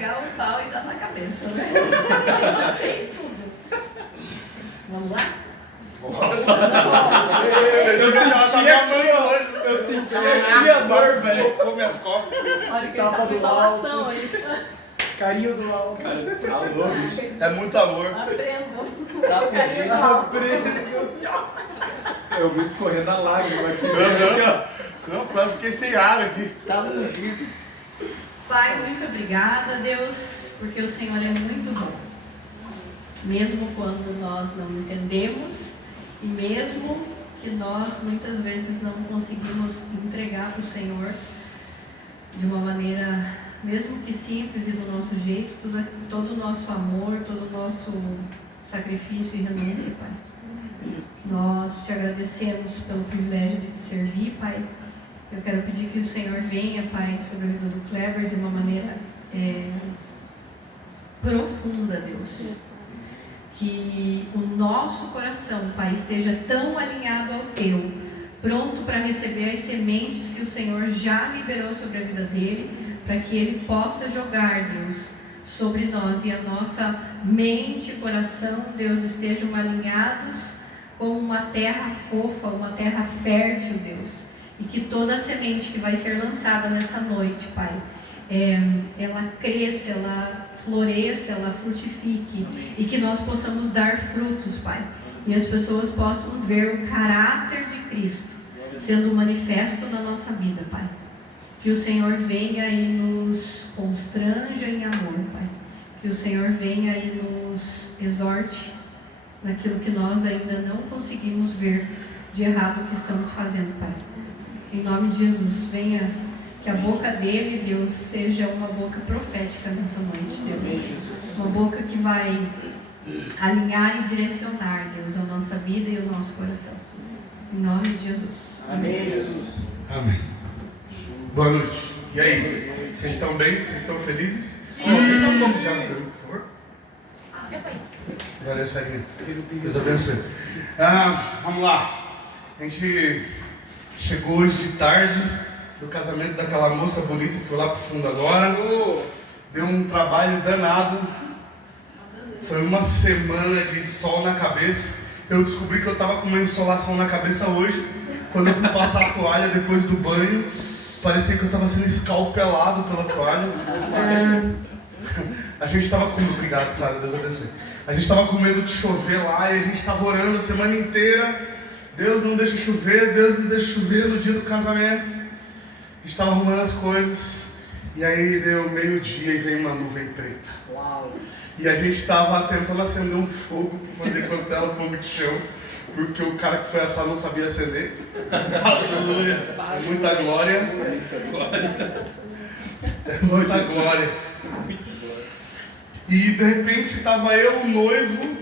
pegar o pau e dar na cabeça, né? Já fez tudo. Vamos lá? Nossa! Eu senti aqui a dor, velho. Com minhas costas. Olha que ele tá com insolação aí. Carinho do alto. Cara, você tá louco, bicho. É muito amor. Aprendam. Tá Carinho do alto. Eu vi escorrendo a lágrima aqui. Não, quase fiquei sem ar aqui. Tá ungido. Pai, muito obrigada, Deus, porque o Senhor é muito bom. Mesmo quando nós não entendemos e mesmo que nós muitas vezes não conseguimos entregar para o Senhor de uma maneira, mesmo que simples e do nosso jeito, todo o nosso amor, todo o nosso sacrifício e renúncia, Pai. Nós te agradecemos pelo privilégio de te servir, Pai. Eu quero pedir que o Senhor venha, Pai, sobre a vida do Kleber de uma maneira profunda, Deus. Que o nosso coração, Pai, esteja tão alinhado ao Teu, pronto para receber as sementes que o Senhor já liberou sobre a vida dele, para que ele possa jogar, Deus, sobre nós e a nossa mente e coração, Deus, estejam alinhados como uma terra fofa, uma terra fértil, Deus. E que toda a semente que vai ser lançada nessa noite, Pai, ela cresça, ela floresça, ela frutifique. Amém. E que nós possamos dar frutos, Pai. E as pessoas possam ver o caráter de Cristo sendo manifesto na nossa vida, Pai. Que o Senhor venha e nos constranja em amor, Pai. Que o Senhor venha e nos exorte naquilo que nós ainda não conseguimos ver de errado que estamos fazendo, Pai. Em nome de Jesus, venha que a boca dele, Deus, seja uma boca profética nessa noite, Deus. Uma boca que vai alinhar e direcionar, Deus, a nossa vida e o nosso coração. Em nome de Jesus. Amém, Jesus. Amém. Boa noite. E aí? Vocês estão bem? Vocês estão felizes? Dá um pouco de água para mim, por favor. Valeu, Sarinha. Deus abençoe. Vamos lá. A gente chegou hoje de tarde do casamento daquela moça bonita que foi lá pro fundo agora. Deu um trabalho danado. Foi uma semana de sol na cabeça. Eu descobri que eu tava com uma insolação na cabeça hoje. Quando eu fui passar a toalha depois do banho, parecia que eu tava sendo escalpelado pela toalha. A gente tava com... Obrigado, Sara, Deus abençoe. A gente tava com medo de chover lá e a gente tava orando a semana inteira. Deus não deixa chover, Deus não deixa chover no dia do casamento. A gente estava arrumando as coisas. E aí deu meio-dia e veio uma nuvem preta. Uau. E a gente estava tentando acender um fogo para fazer costela fogo de chão. Porque o cara que foi assar não sabia acender. Aleluia. É muita glória. É muita glória. E de repente estava eu, o noivo,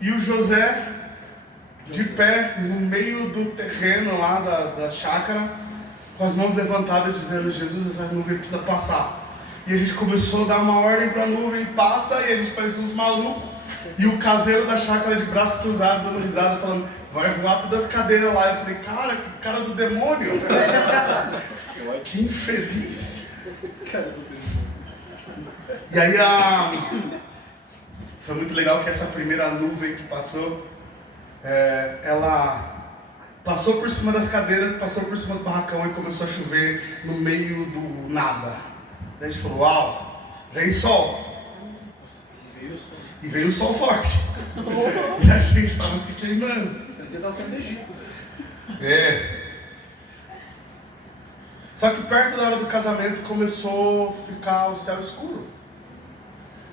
e o José de pé no meio do terreno lá da chácara, com as mãos levantadas, dizendo: Jesus, essa nuvem precisa passar. E a gente começou a dar uma ordem para a nuvem, passa, e a gente parecia uns malucos. E o caseiro da chácara de braço cruzado, dando risada, falando: vai voar todas as cadeiras lá. Eu falei: cara, que cara do demônio. Que infeliz. E aí foi muito legal que essa primeira nuvem que passou, ela passou por cima das cadeiras, passou por cima do barracão e começou a chover no meio do nada. Daí a gente falou: uau, vem sol. E veio o sol forte. E a gente estava se queimando. Você estava saindo do Egito. Só que perto da hora do casamento começou a ficar o céu escuro.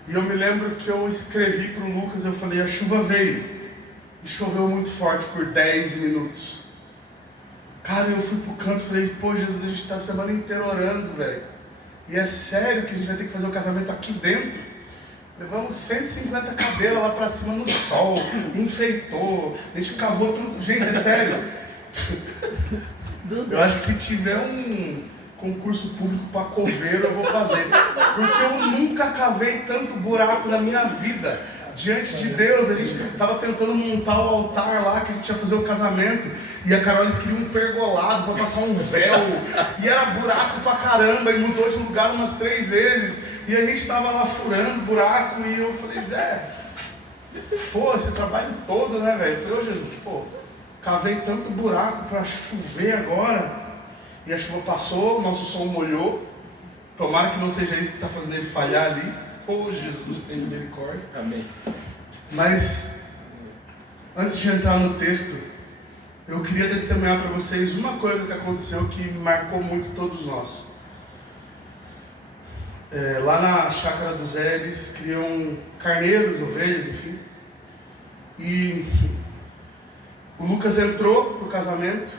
E eu me lembro que eu escrevi para o Lucas, eu falei: a chuva veio. E choveu muito forte por 10 minutos. Cara, eu fui pro canto e falei: pô, Jesus, a gente tá a semana inteira orando, velho. E é sério que a gente vai ter que fazer o casamento aqui dentro? Levamos 150 cadeiras lá pra cima no sol, enfeitou, a gente cavou tudo. Gente, é sério. Eu acho que se tiver um concurso público para coveiro, eu vou fazer. Porque eu nunca cavei tanto buraco na minha vida. Diante de Deus, a gente estava tentando montar o altar lá, que a gente ia fazer o casamento. E a Carol, eles queriam um pergolado para passar um véu. E era buraco pra caramba, e mudou de lugar umas 3 vezes. E a gente tava lá furando buraco e eu falei, Zé, pô, esse trabalho todo, né, velho? Eu falei, ô Jesus, pô, cavei tanto buraco para chover agora. E a chuva passou, nosso som molhou. Tomara que não seja isso que está fazendo ele falhar ali. Ô Jesus, tem misericórdia. Amém. Mas, antes de entrar no texto, eu queria testemunhar para vocês uma coisa que aconteceu que marcou muito todos nós. Lá na chácara do Zé, eles criam carneiros, ovelhas, enfim. E o Lucas entrou pro casamento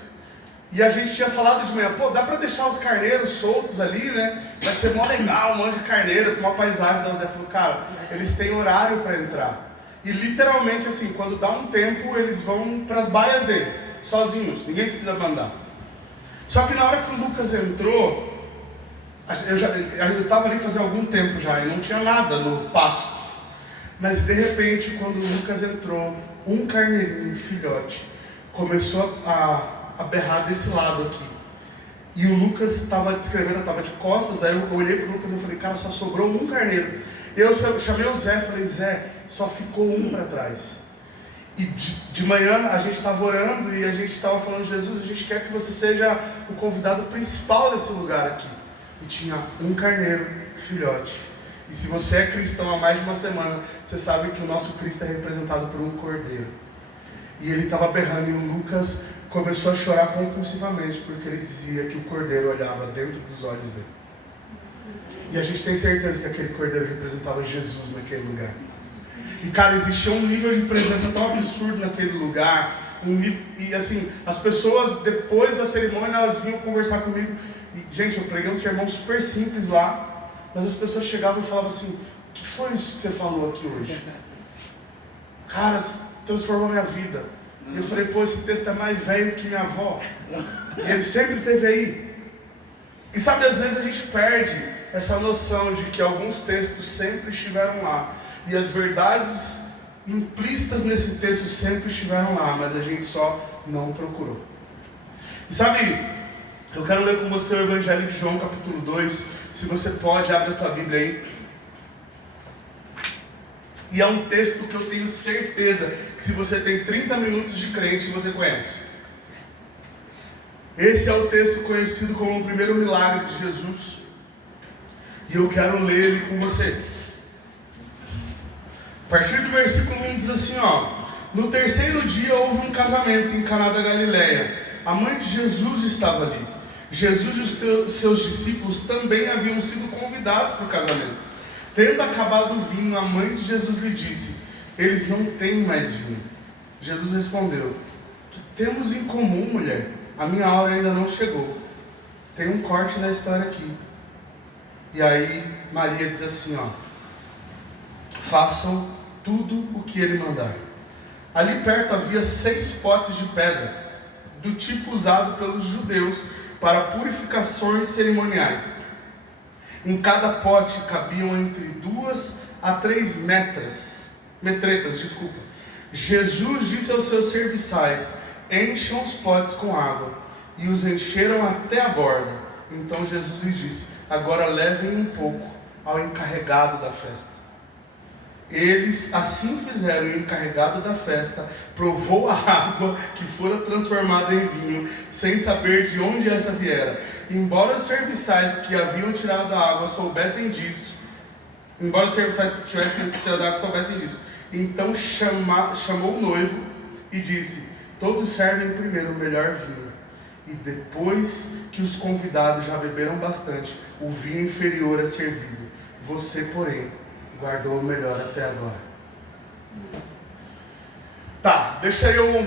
e a gente tinha falado de manhã, pô, dá para deixar os carneiros soltos ali, né? Vai ser mó legal, um monte de carneiro, com uma paisagem. O Zé falou, cara, eles têm horário para entrar. E literalmente assim, quando dá um tempo, eles vão para as baias deles, sozinhos, ninguém precisa mandar. Só que na hora que o Lucas entrou, eu estava ali fazia algum tempo já e não tinha nada no pasto. Mas de repente, quando o Lucas entrou, um carneirinho, filhote, começou a berrar desse lado aqui. E o Lucas estava descrevendo, eu estava de costas, daí eu olhei para o Lucas e falei, cara, só sobrou um carneiro. Eu chamei o Zé, falei, Zé, só ficou um para trás. E de manhã a gente estava orando e a gente estava falando, Jesus, a gente quer que você seja o convidado principal desse lugar aqui. E tinha um carneiro, filhote. E se você é cristão há mais de uma semana, você sabe que o nosso Cristo é representado por um cordeiro. E ele estava berrando e o Lucas começou a chorar compulsivamente, porque ele dizia que o cordeiro olhava dentro dos olhos dele. E a gente tem certeza que aquele cordeiro representava Jesus naquele lugar. E cara, existia um nível de presença tão absurdo naquele lugar. E assim, as pessoas depois da cerimônia, elas vinham conversar comigo. E gente, eu preguei um sermão super simples lá. Mas as pessoas chegavam e falavam assim, o que foi isso que você falou aqui hoje? Cara, transformou minha vida. E eu falei, pô, esse texto é mais velho que minha avó. E ele sempre esteve aí. E sabe, às vezes a gente perde essa noção de que alguns textos sempre estiveram lá. E as verdades implícitas nesse texto sempre estiveram lá, mas a gente só não procurou. E sabe, eu quero ler com você o Evangelho de João, capítulo 2. Se você pode, abre a tua Bíblia aí. E é um texto que eu tenho certeza que se você tem 30 minutos de crente, você conhece. Esse é o texto conhecido como o primeiro milagre de Jesus. E eu quero ler ele com você. A partir do versículo 1 diz assim, ó. No terceiro dia houve um casamento em Caná da Galileia. A mãe de Jesus estava ali. Jesus e os seus discípulos também haviam sido convidados para o casamento. Tendo acabado o vinho, a mãe de Jesus lhe disse, eles não têm mais vinho. Jesus respondeu, que temos em comum, mulher? A minha hora ainda não chegou. Tem um corte na história aqui. E aí Maria diz assim, ó, façam tudo o que ele mandar. Ali perto havia 6 potes de pedra, do tipo usado pelos judeus para purificações cerimoniais. Em cada pote cabiam entre 2 a 3 metretas. Jesus disse aos seus serviçais, encham os potes com água. E os encheram até a borda. Então Jesus lhes disse, agora levem um pouco ao encarregado da festa. Eles assim fizeram, e o encarregado da festa provou a água que fora transformada em vinho, sem saber de onde essa viera. Embora os serviçais que haviam tirado a água soubessem disso, então chamou o noivo e disse, todos servem primeiro o melhor vinho, e depois que os convidados já beberam bastante, o vinho inferior é servido. Você, porém, guardou o melhor até agora. Tá, deixa eu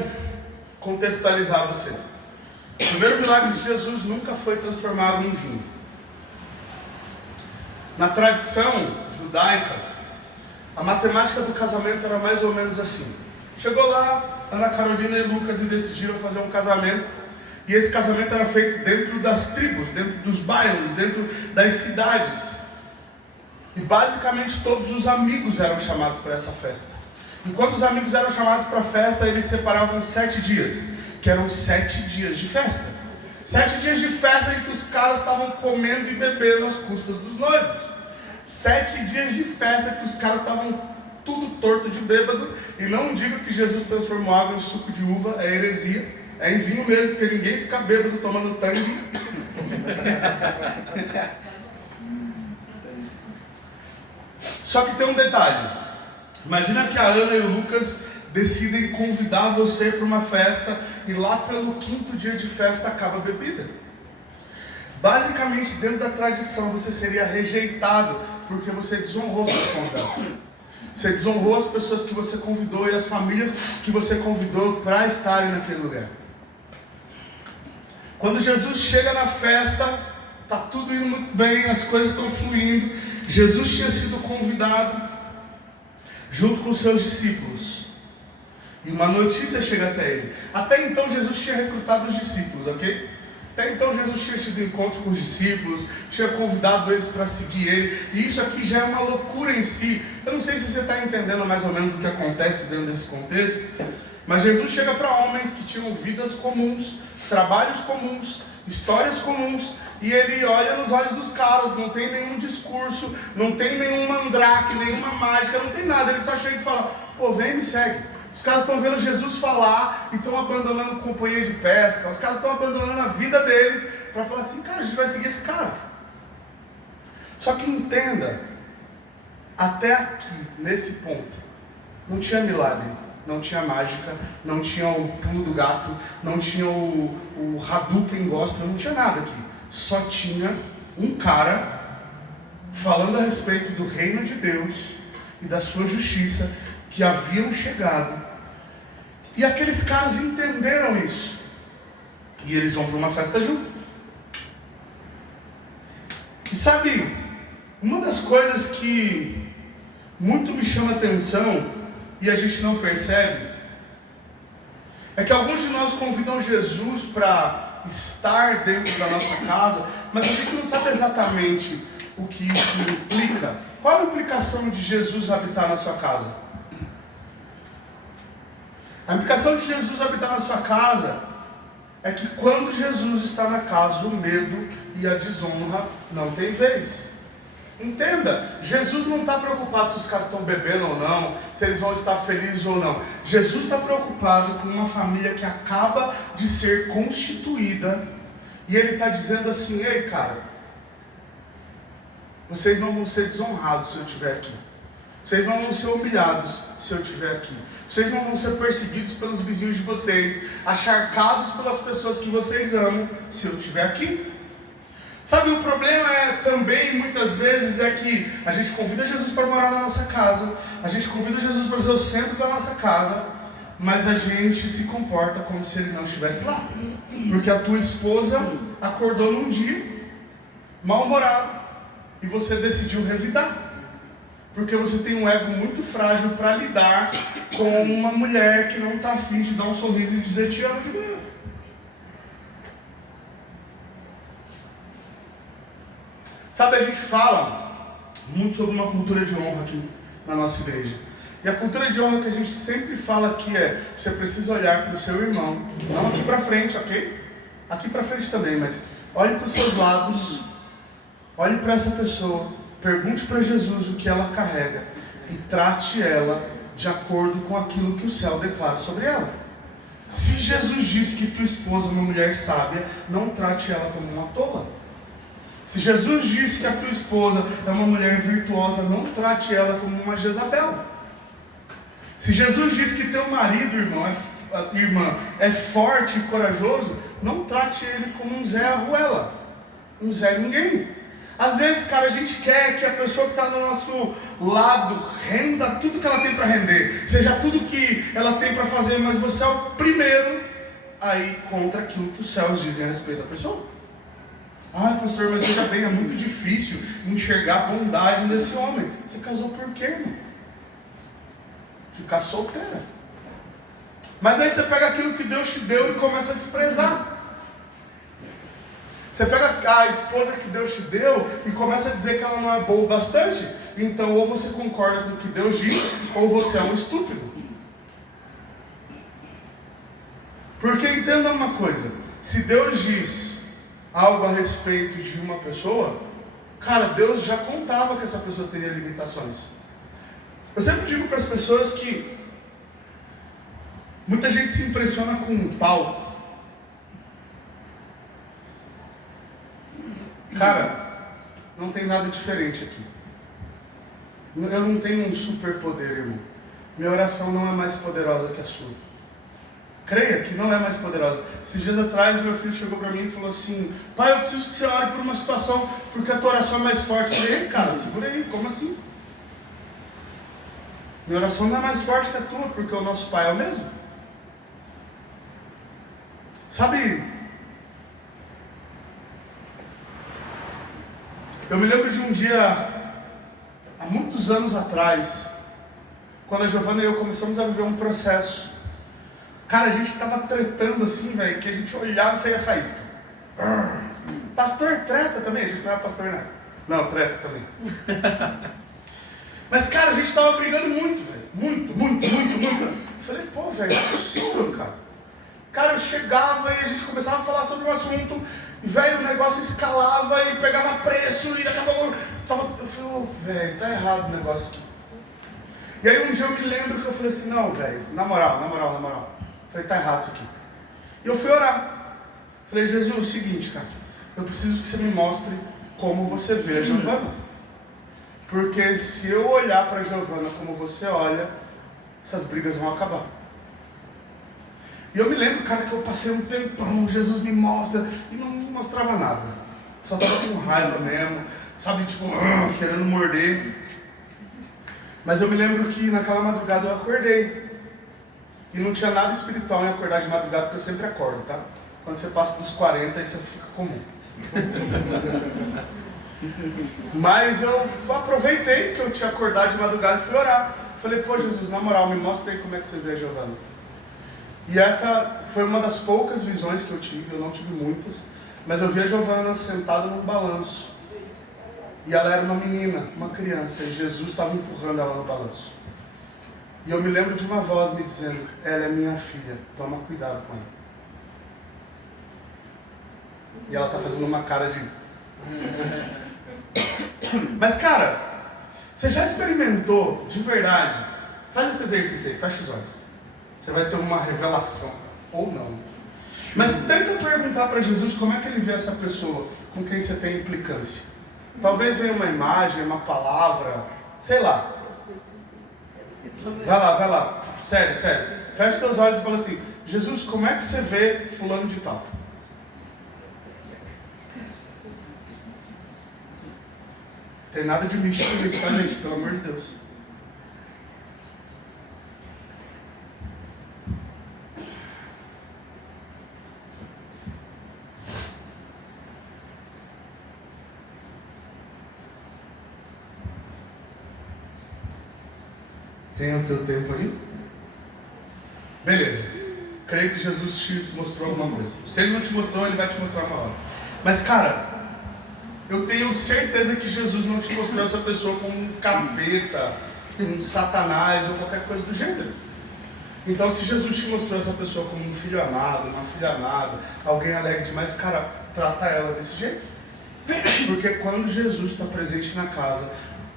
contextualizar você. O primeiro milagre de Jesus nunca foi transformado em vinho. Na tradição judaica, a matemática do casamento era mais ou menos assim. Chegou lá, Ana Carolina e Lucas e decidiram fazer um casamento. E esse casamento era feito dentro das tribos, dentro dos bairros, dentro das cidades. E basicamente todos os amigos eram chamados para essa festa. E quando os amigos eram chamados para a festa, eles separavam 7 dias, que eram 7 dias de festa. 7 dias de festa em que os caras estavam comendo e bebendo às custas dos noivos. 7 dias de festa que os caras estavam tudo torto de bêbado. E não diga que Jesus transformou água em suco de uva, é heresia. É em vinho mesmo, porque ninguém fica bêbado tomando tangue. Só que tem um detalhe. Imagina que a Ana e o Lucas decidem convidar você para uma festa e lá pelo 5º dia de festa acaba a bebida. Basicamente, dentro da tradição, você seria rejeitado porque você desonrou seus convidados. Você desonrou as pessoas que você convidou e as famílias que você convidou para estarem naquele lugar. Quando Jesus chega na festa, está tudo indo muito bem, as coisas estão fluindo. Jesus tinha sido convidado junto com os seus discípulos. E uma notícia chega até ele. Até então Jesus tinha recrutado os discípulos, ok? Até então Jesus tinha tido encontro com os discípulos, tinha convidado eles para seguir ele. E isso aqui já é uma loucura em si. Eu não sei se você está entendendo mais ou menos o que acontece dentro desse contexto. Mas Jesus chega para homens que tinham vidas comuns, trabalhos comuns, histórias comuns. E ele olha nos olhos dos caras, não tem nenhum discurso, não tem nenhum mandrake, nenhuma mágica, não tem nada. Ele só chega e fala, pô, vem e me segue. Os caras estão vendo Jesus falar e estão abandonando companhia de pesca. Os caras estão abandonando a vida deles para falar assim, cara, a gente vai seguir esse cara. Só que entenda, até aqui, nesse ponto, não tinha milagre, não tinha mágica, não tinha o pulo do gato, não tinha o Hadouken gospel, não tinha nada aqui. Só tinha um cara falando a respeito do reino de Deus e da sua justiça que haviam chegado. E aqueles caras entenderam isso. E eles vão para uma festa juntos. E sabe, uma das coisas que muito me chama a atenção e a gente não percebe é que alguns de nós convidam Jesus para estar dentro da nossa casa, mas a gente não sabe exatamente o que isso implica. Qual a implicação de Jesus habitar na sua casa? A implicação de Jesus habitar na sua casa é que quando Jesus está na casa, o medo e a desonra não tem vez. Entenda, Jesus não está preocupado se os caras estão bebendo ou não, se eles vão estar felizes ou não. Jesus está preocupado com uma família que acaba de ser constituída. E ele está dizendo assim, ei cara, vocês não vão ser desonrados se eu estiver aqui. Vocês não vão ser humilhados se eu estiver aqui. Vocês não vão ser perseguidos pelos vizinhos de vocês, acharcados pelas pessoas que vocês amam, se eu estiver aqui. Sabe, o problema também, muitas vezes, é que a gente convida Jesus para morar na nossa casa, a gente convida Jesus para ser o centro da nossa casa, mas a gente se comporta como se ele não estivesse lá. Porque a tua esposa acordou num dia, mal-humorada, e você decidiu revidar. Porque você tem um ego muito frágil para lidar com uma mulher que não está afim de dar um sorriso e dizer te amo de manhã. Sabe, a gente fala muito sobre uma cultura de honra aqui na nossa igreja. E a cultura de honra que a gente sempre fala aqui é, você precisa olhar para o seu irmão, não aqui para frente, ok? Aqui para frente também, mas olhe para os seus lados, olhe para essa pessoa, pergunte para Jesus o que ela carrega e trate ela de acordo com aquilo que o céu declara sobre ela. Se Jesus diz que tua esposa é uma mulher sábia, não trate ela como uma tola. Se Jesus disse que a tua esposa é uma mulher virtuosa, não trate ela como uma Jezabel. Se Jesus diz que teu marido, irmã, é forte e corajoso, não trate ele como um Zé Arruela, um Zé Ninguém. Às vezes, cara, a gente quer que a pessoa que está do nosso lado renda tudo que ela tem para render, seja tudo que ela tem para fazer, mas você é o primeiro a ir contra aquilo que os céus dizem a respeito da pessoa. Ah, pastor, mas veja bem, é muito difícil enxergar bondade nesse homem. Você casou por quê, irmão? Ficar solteira. Mas aí você pega aquilo que Deus te deu e começa a desprezar. Você pega a esposa que Deus te deu e começa a dizer que ela não é boa o bastante. Então, ou você concorda com o que Deus diz, ou você é um estúpido. Porque entenda uma coisa, se Deus diz algo a respeito de uma pessoa, cara, Deus já contava que essa pessoa teria limitações. Eu sempre digo para as pessoas que muita gente se impressiona com um palco. Cara, não tem nada diferente aqui. Eu não tenho um superpoder, irmão. Minha oração não é mais poderosa que a sua. Creia que não é mais poderosa. Esses dias atrás, meu filho chegou para mim e falou assim: pai, eu preciso que você ore por uma situação, porque a tua oração é mais forte. Eu falei: ei, cara, segura aí, como assim? Minha oração não é mais forte que a tua, porque o nosso pai é o mesmo. Sabe, eu me lembro de um dia, há muitos anos atrás, quando a Giovana e eu começamos a viver um processo. Cara, a gente estava tretando assim, velho, que a gente olhava e saía faísca. Pastor treta também, a gente não é pastor, né? Não, treta também. Mas, cara, a gente estava brigando muito, velho. Muito. Eu falei: pô, velho, não é possível, cara. Cara, eu chegava e a gente começava a falar sobre o assunto, e, velho, o negócio escalava e pegava preço, e daqui a pouco eu falei: ô, velho, tá errado o negócio aqui. E aí um dia eu me lembro que eu falei assim: não, velho, na moral. Eu falei: tá errado isso aqui. E eu fui orar. Falei: Jesus, é o seguinte, cara, eu preciso que você me mostre como você vê a Giovana. Porque se eu olhar para a Giovana como você olha, essas brigas vão acabar. E eu me lembro, cara, que eu passei um tempão, Jesus me mostra, e não me mostrava nada. Só tava com raiva mesmo, sabe, tipo, querendo morder. Mas eu me lembro que naquela madrugada eu acordei. E não tinha nada espiritual em acordar de madrugada, porque eu sempre acordo, tá? Quando você passa dos 40, aí você fica comum. Mas eu aproveitei que eu tinha acordado de madrugada e fui orar. Falei: pô, Jesus, na moral, me mostra aí como é que você vê a Giovana. E essa foi uma das poucas visões que eu tive, eu não tive muitas, mas eu vi a Giovana sentada num balanço. E ela era uma menina, uma criança, e Jesus estava empurrando ela no balanço. E eu me lembro de uma voz me dizendo: ela é minha filha, toma cuidado com ela. E ela está fazendo uma cara de... Mas, cara, você já experimentou de verdade? Faz esse exercício aí, fecha os olhos. Você vai ter uma revelação, ou não. Mas tenta perguntar para Jesus como é que ele vê essa pessoa com quem você tem implicância. Talvez venha uma imagem, uma palavra, sei lá. Vai lá, sério. Fecha teus olhos e fala assim: Jesus, como é que você vê fulano de tal? Tem nada de místico nisso, tá, gente? Pelo amor de Deus. Tem o teu tempo aí? Beleza. Creio que Jesus te mostrou alguma coisa. Se ele não te mostrou, ele vai te mostrar uma hora. Mas, cara, eu tenho certeza que Jesus não te mostrou essa pessoa como um capeta, um satanás ou qualquer coisa do gênero. Então, se Jesus te mostrou essa pessoa como um filho amado, uma filha amada, alguém alegre demais, cara, trata ela desse jeito. Porque quando Jesus está presente na casa,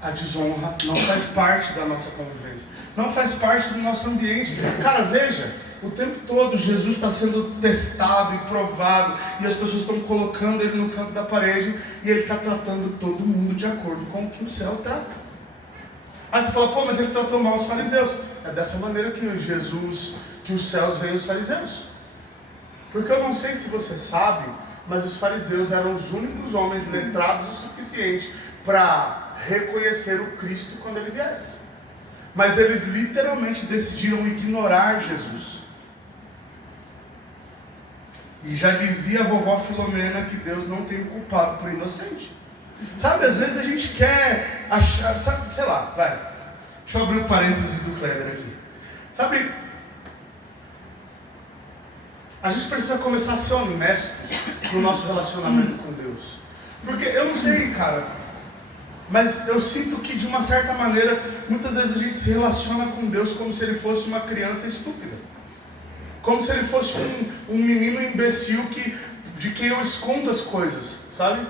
a desonra não faz parte da nossa convivência, não faz parte do nosso ambiente. Cara, veja, o tempo todo Jesus está sendo testado e provado, e as pessoas estão colocando ele no canto da parede, e ele está tratando todo mundo de acordo com o que o céu trata. Aí você fala: pô, mas ele tratou mal os fariseus. É dessa maneira que Jesus, que os céus veem os fariseus. Porque eu não sei se você sabe, mas os fariseus eram os únicos homens letrados o suficiente para reconhecer o Cristo quando ele viesse. Mas eles literalmente decidiram ignorar Jesus. E já dizia a vovó Filomena que Deus não tem o culpado por inocente. Sabe, às vezes a gente quer achar, sabe, sei lá, vai. Deixa eu abrir um parênteses do Kleber aqui. Sabe, a gente precisa começar a ser honestos no nosso relacionamento com Deus. Porque eu não sei, cara, mas eu sinto que de uma certa maneira, muitas vezes a gente se relaciona com Deus como se ele fosse uma criança estúpida. Como se ele fosse um menino imbecil de quem eu escondo as coisas, sabe?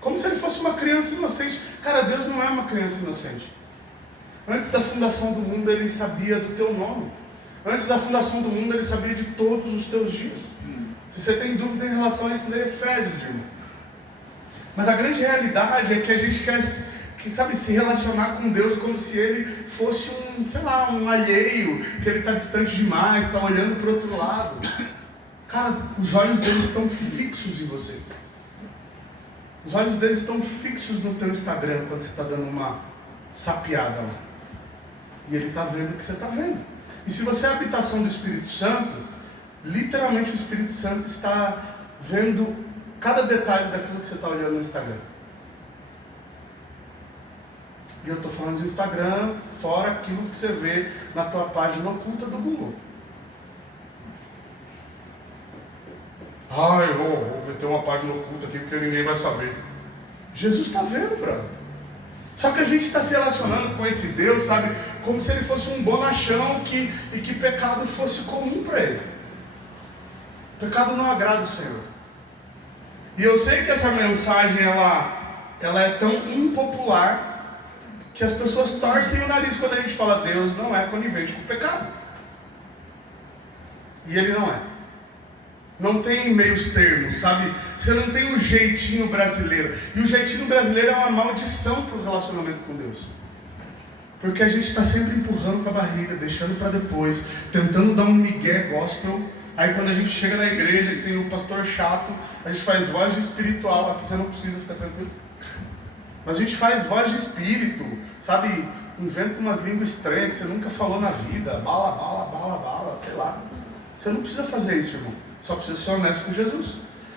Como se ele fosse uma criança inocente. Cara, Deus não é uma criança inocente. Antes da fundação do mundo, Ele sabia do teu nome. Antes da fundação do mundo, Ele sabia de todos os teus dias. Se você tem dúvida em relação a isso, lê Efésios, irmão. Mas a grande realidade é que a gente quer, sabe, se relacionar com Deus como se Ele fosse um alheio, que Ele está distante demais, está olhando para o outro lado. Cara, os olhos dele estão fixos em você. Os olhos dele estão fixos no teu Instagram quando você está dando uma sapeada lá. E Ele está vendo o que você está vendo. E se você é a habitação do Espírito Santo, literalmente o Espírito Santo está vendo cada detalhe daquilo que você está olhando no Instagram. E eu estou falando de Instagram, fora aquilo que você vê na tua página oculta do Google. Ai, vou meter uma página oculta aqui porque ninguém vai saber. Jesus está vendo, brother. Só que a gente está se relacionando com esse Deus, sabe, como se Ele fosse um bonachão e que pecado fosse comum para Ele. Pecado não agrada o Senhor. E eu sei que essa mensagem, ela é tão impopular que as pessoas torcem o nariz quando a gente fala Deus não é conivente com o pecado. E Ele não é. Não tem meios termos, sabe? Você não tem o jeitinho brasileiro. E o jeitinho brasileiro é uma maldição para o relacionamento com Deus. Porque a gente está sempre empurrando com a barriga, deixando para depois, tentando dar um migué gospel. Aí quando a gente chega na igreja, que tem o pastor chato, a gente faz voz de espiritual. Aqui você não precisa, ficar tranquilo. Mas a gente faz voz de espírito, sabe? Inventa umas línguas estranhas que você nunca falou na vida. Bala, bala, bala, bala, sei lá. Você não precisa fazer isso, irmão. Só precisa ser honesto com Jesus.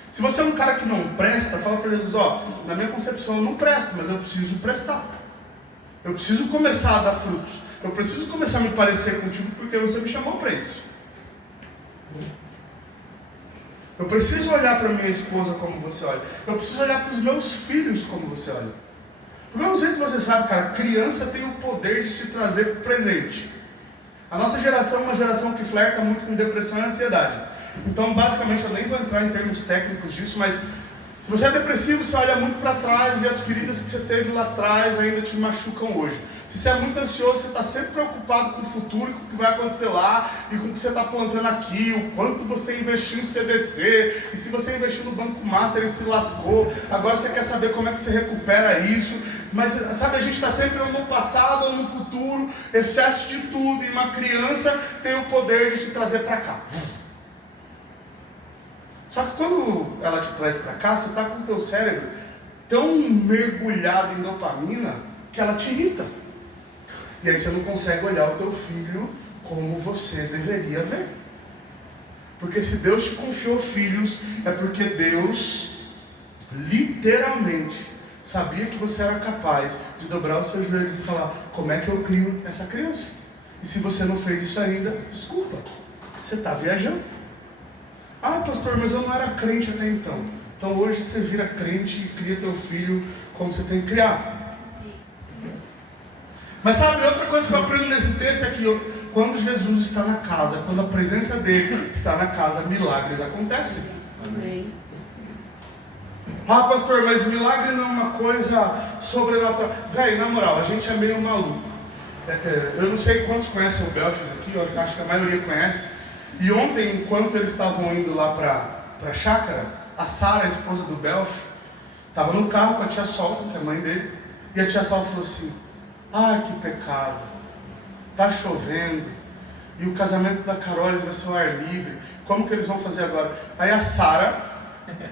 Se você é um cara que não presta, fala para Jesus, na minha concepção eu não presto, mas eu preciso prestar. Eu preciso começar a dar frutos. Eu preciso começar a me parecer contigo porque você me chamou para isso. Eu preciso olhar para minha esposa como você olha. Eu preciso olhar para os meus filhos como você olha. Porque eu não sei se você sabe, cara, criança tem o poder de te trazer presente. A nossa geração é uma geração que flerta muito com depressão e ansiedade. Então, basicamente, eu nem vou entrar em termos técnicos disso, mas se você é depressivo, você olha muito para trás e as feridas que você teve lá atrás ainda te machucam hoje. Se você é muito ansioso, você está sempre preocupado com o futuro e com o que vai acontecer lá e com o que você está plantando aqui, o quanto você investiu em CDC, e se você investiu no Banco Master e se lascou, agora você quer saber como é que você recupera isso. Mas, sabe, a gente está sempre ou no passado ou no futuro, excesso de tudo, e uma criança tem o poder de te trazer para cá. Só que quando ela te traz para cá, você está com o teu cérebro tão mergulhado em dopamina que ela te irrita. E aí você não consegue olhar o teu filho como você deveria ver. Porque se Deus te confiou filhos, é porque Deus literalmente sabia que você era capaz de dobrar os seus joelhos e falar, como é que eu crio essa criança? E se você não fez isso ainda, desculpa, você está viajando. Ah, pastor, mas eu não era crente até então. Então hoje você vira crente e cria teu filho como você tem que criar. Mas sabe, outra coisa que eu aprendo nesse texto é que quando Jesus está na casa, quando a presença dele está na casa, milagres acontecem. Amém. Ah, pastor, mas milagre não é uma coisa sobrenatural. Velho, na moral, a gente é meio maluco. Eu não sei quantos conhecem o Belfis aqui, eu acho que a maioria conhece. E ontem, enquanto eles estavam indo lá para a chácara, a Sara, a esposa do Belf, estava no carro com a tia Sol, que é a mãe dele, e a tia Sol falou assim, ai que pecado, tá chovendo, e o casamento da Carol vai ser ao ar livre, como que eles vão fazer agora? Aí a Sara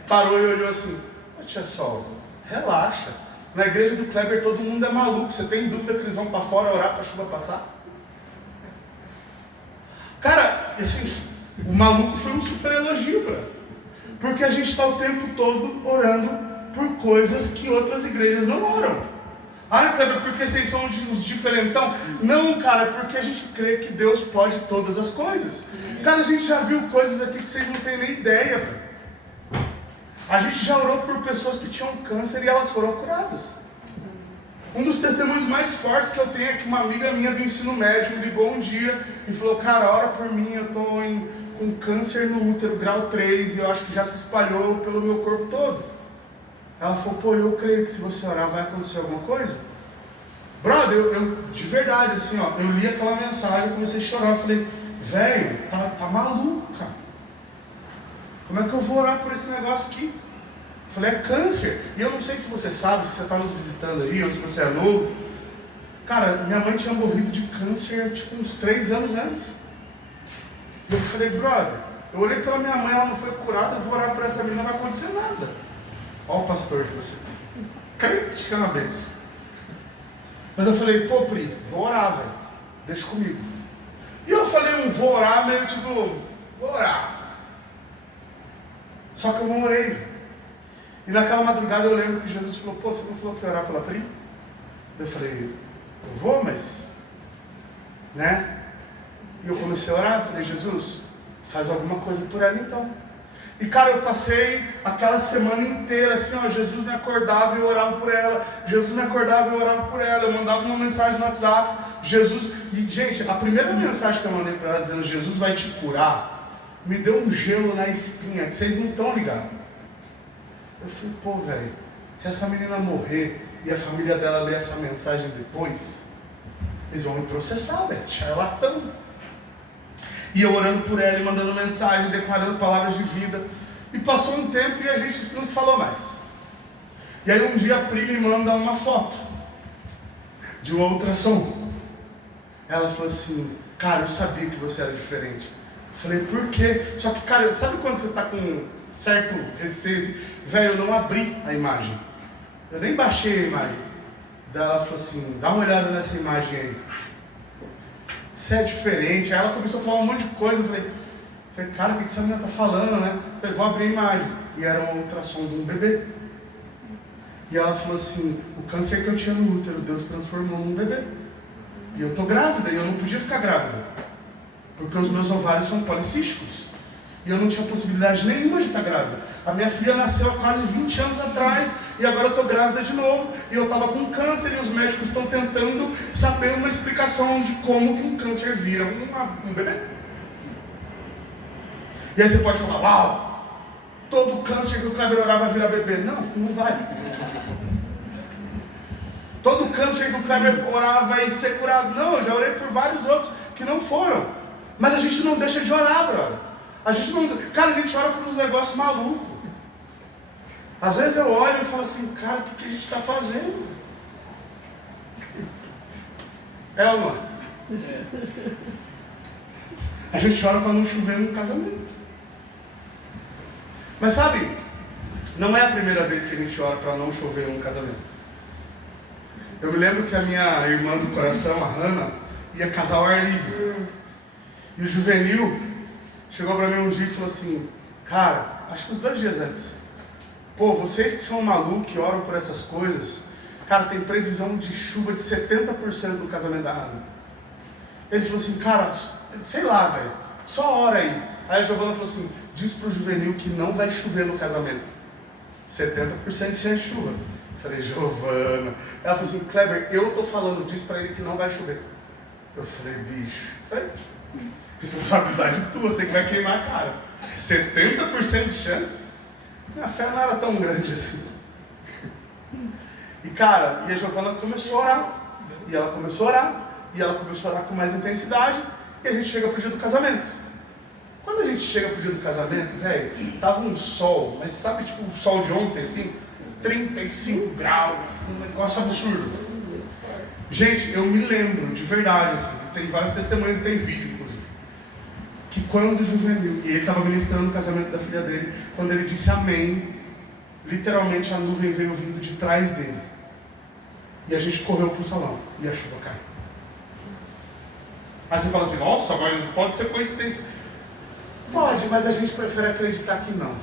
parou e olhou assim, tia Sol, relaxa, na igreja do Kleber todo mundo é maluco, você tem dúvida que eles vão para fora orar para a chuva passar? Cara, assim, o maluco foi um super elogio, bro. Porque a gente está o tempo todo orando por coisas que outras igrejas não oram. Ah, Kleber, porque vocês são os diferentão? Não, cara, porque a gente crê que Deus pode todas as coisas. Cara, a gente já viu coisas aqui que vocês não têm nem ideia, bro. A gente já orou por pessoas que tinham câncer e elas foram curadas. Um dos testemunhos mais fortes que eu tenho é que uma amiga minha do ensino médio me ligou um dia e falou, cara, ora por mim, eu estou com câncer no útero, grau 3, e eu acho que já se espalhou pelo meu corpo todo. Ela falou, pô, eu creio que se você orar vai acontecer alguma coisa. Brother, eu de verdade, assim, ó, eu li aquela mensagem e comecei a chorar. Eu falei, velho, tá maluco, cara. Como é que eu vou orar por esse negócio aqui? Eu falei, é câncer. E eu não sei se você sabe, se você está nos visitando aí, ou se você é novo. Cara, minha mãe tinha morrido de câncer, tipo, uns 3 anos antes. E eu falei, brother, eu orei pela minha mãe, ela não foi curada, eu vou orar por essa menina, não vai acontecer nada. Olha o pastor de vocês. Crente que é uma benção. Mas eu falei, pô, Pri, vou orar, velho. Deixa comigo. E eu falei, vou orar, meio tipo, vou orar. Só que eu não orei, velho. E naquela madrugada eu lembro que Jesus falou, pô, você não falou que ia orar pela Pri? Eu falei, eu vou, mas... né? E eu comecei a orar, eu falei, Jesus, faz alguma coisa por ela então. E cara, eu passei aquela semana inteira assim, ó, Jesus me acordava e eu orava por ela. Jesus me acordava e eu orava por ela. Eu mandava uma mensagem no WhatsApp. Jesus... E gente, a primeira mensagem que eu mandei para ela dizendo, Jesus vai te curar, me deu um gelo na espinha, que vocês não estão ligados. Eu falei, pô, velho, se essa menina morrer e a família dela ler essa mensagem depois, eles vão me processar, velho, charlatão. E eu orando por ela e mandando mensagem, declarando palavras de vida. E passou um tempo e a gente não se falou mais. E aí um dia a Pri me manda uma foto de uma ultrassom. Ela falou assim, cara, eu sabia que você era diferente. Eu falei, por quê? Só que, cara, sabe quando você tá com certo receio? Velho, eu não abri a imagem. Eu nem baixei a imagem. Daí ela falou assim, dá uma olhada nessa imagem aí. Você é diferente. Aí ela começou a falar um monte de coisa. Eu falei, cara, o que essa menina tá falando, né? Eu falei, vou abrir a imagem. E era uma ultrassom de um bebê. E ela falou assim, o câncer que eu tinha no útero, Deus transformou num bebê. E eu tô grávida, e eu não podia ficar grávida. Porque os meus ovários são policísticos. E eu não tinha possibilidade nenhuma de estar grávida. A minha filha nasceu há quase 20 anos atrás, e agora eu tô grávida de novo. E eu tava com câncer, e os médicos estão tentando saber uma explicação de como que um câncer vira um bebê. E aí você pode falar, uau, todo câncer que o Kleber orar vai virar bebê. Não, não vai. Todo câncer que o Kleber orar vai ser curado. Não, eu já orei por vários outros que não foram. Mas a gente não deixa de orar, brother. A gente não... Cara, a gente ora por uns negócios malucos. Às vezes eu olho e falo assim, cara, o que a gente está fazendo? É ou não é? A gente ora para não chover no casamento. Mas sabe, não é a primeira vez que a gente ora para não chover num casamento. Eu me lembro que a minha irmã do coração, a Hannah, ia casar ao ar livre. E o Juvenil chegou para mim um dia e falou assim, cara, acho que uns 2 dias antes, pô, vocês que são malucos, que oram por essas coisas, cara, tem previsão de chuva de 70% no casamento da Hannah. Ele falou assim, cara, sei lá, velho, só ora aí. Aí a Giovana falou assim, diz pro Juvenil que não vai chover no casamento. 70% de chance de chuva. Eu falei, Giovana. Ela falou assim, Kleber, eu tô falando disso pra ele que não vai chover. Eu falei, bicho, responsabilidade tua, você que vai queimar a cara. 70% de chance? Minha fé não era tão grande assim. E cara, e a Giovana começou a orar. E ela começou a orar. E ela começou a orar com mais intensidade. E a gente chega pro dia do casamento. Quando a gente chega pro dia do casamento, velho, tava um sol, mas sabe tipo o sol de ontem, assim? 35 graus, um negócio absurdo. Gente, eu me lembro, de verdade, assim, tem várias testemunhas e tem vídeo, inclusive, que quando o Juvenil, e ele estava ministrando o casamento da filha dele, quando ele disse amém, literalmente a nuvem veio vindo de trás dele. E a gente correu pro salão, e a chuva caiu. Aí você fala assim, nossa, mas pode ser coincidência. Pode, mas a gente prefere acreditar que não.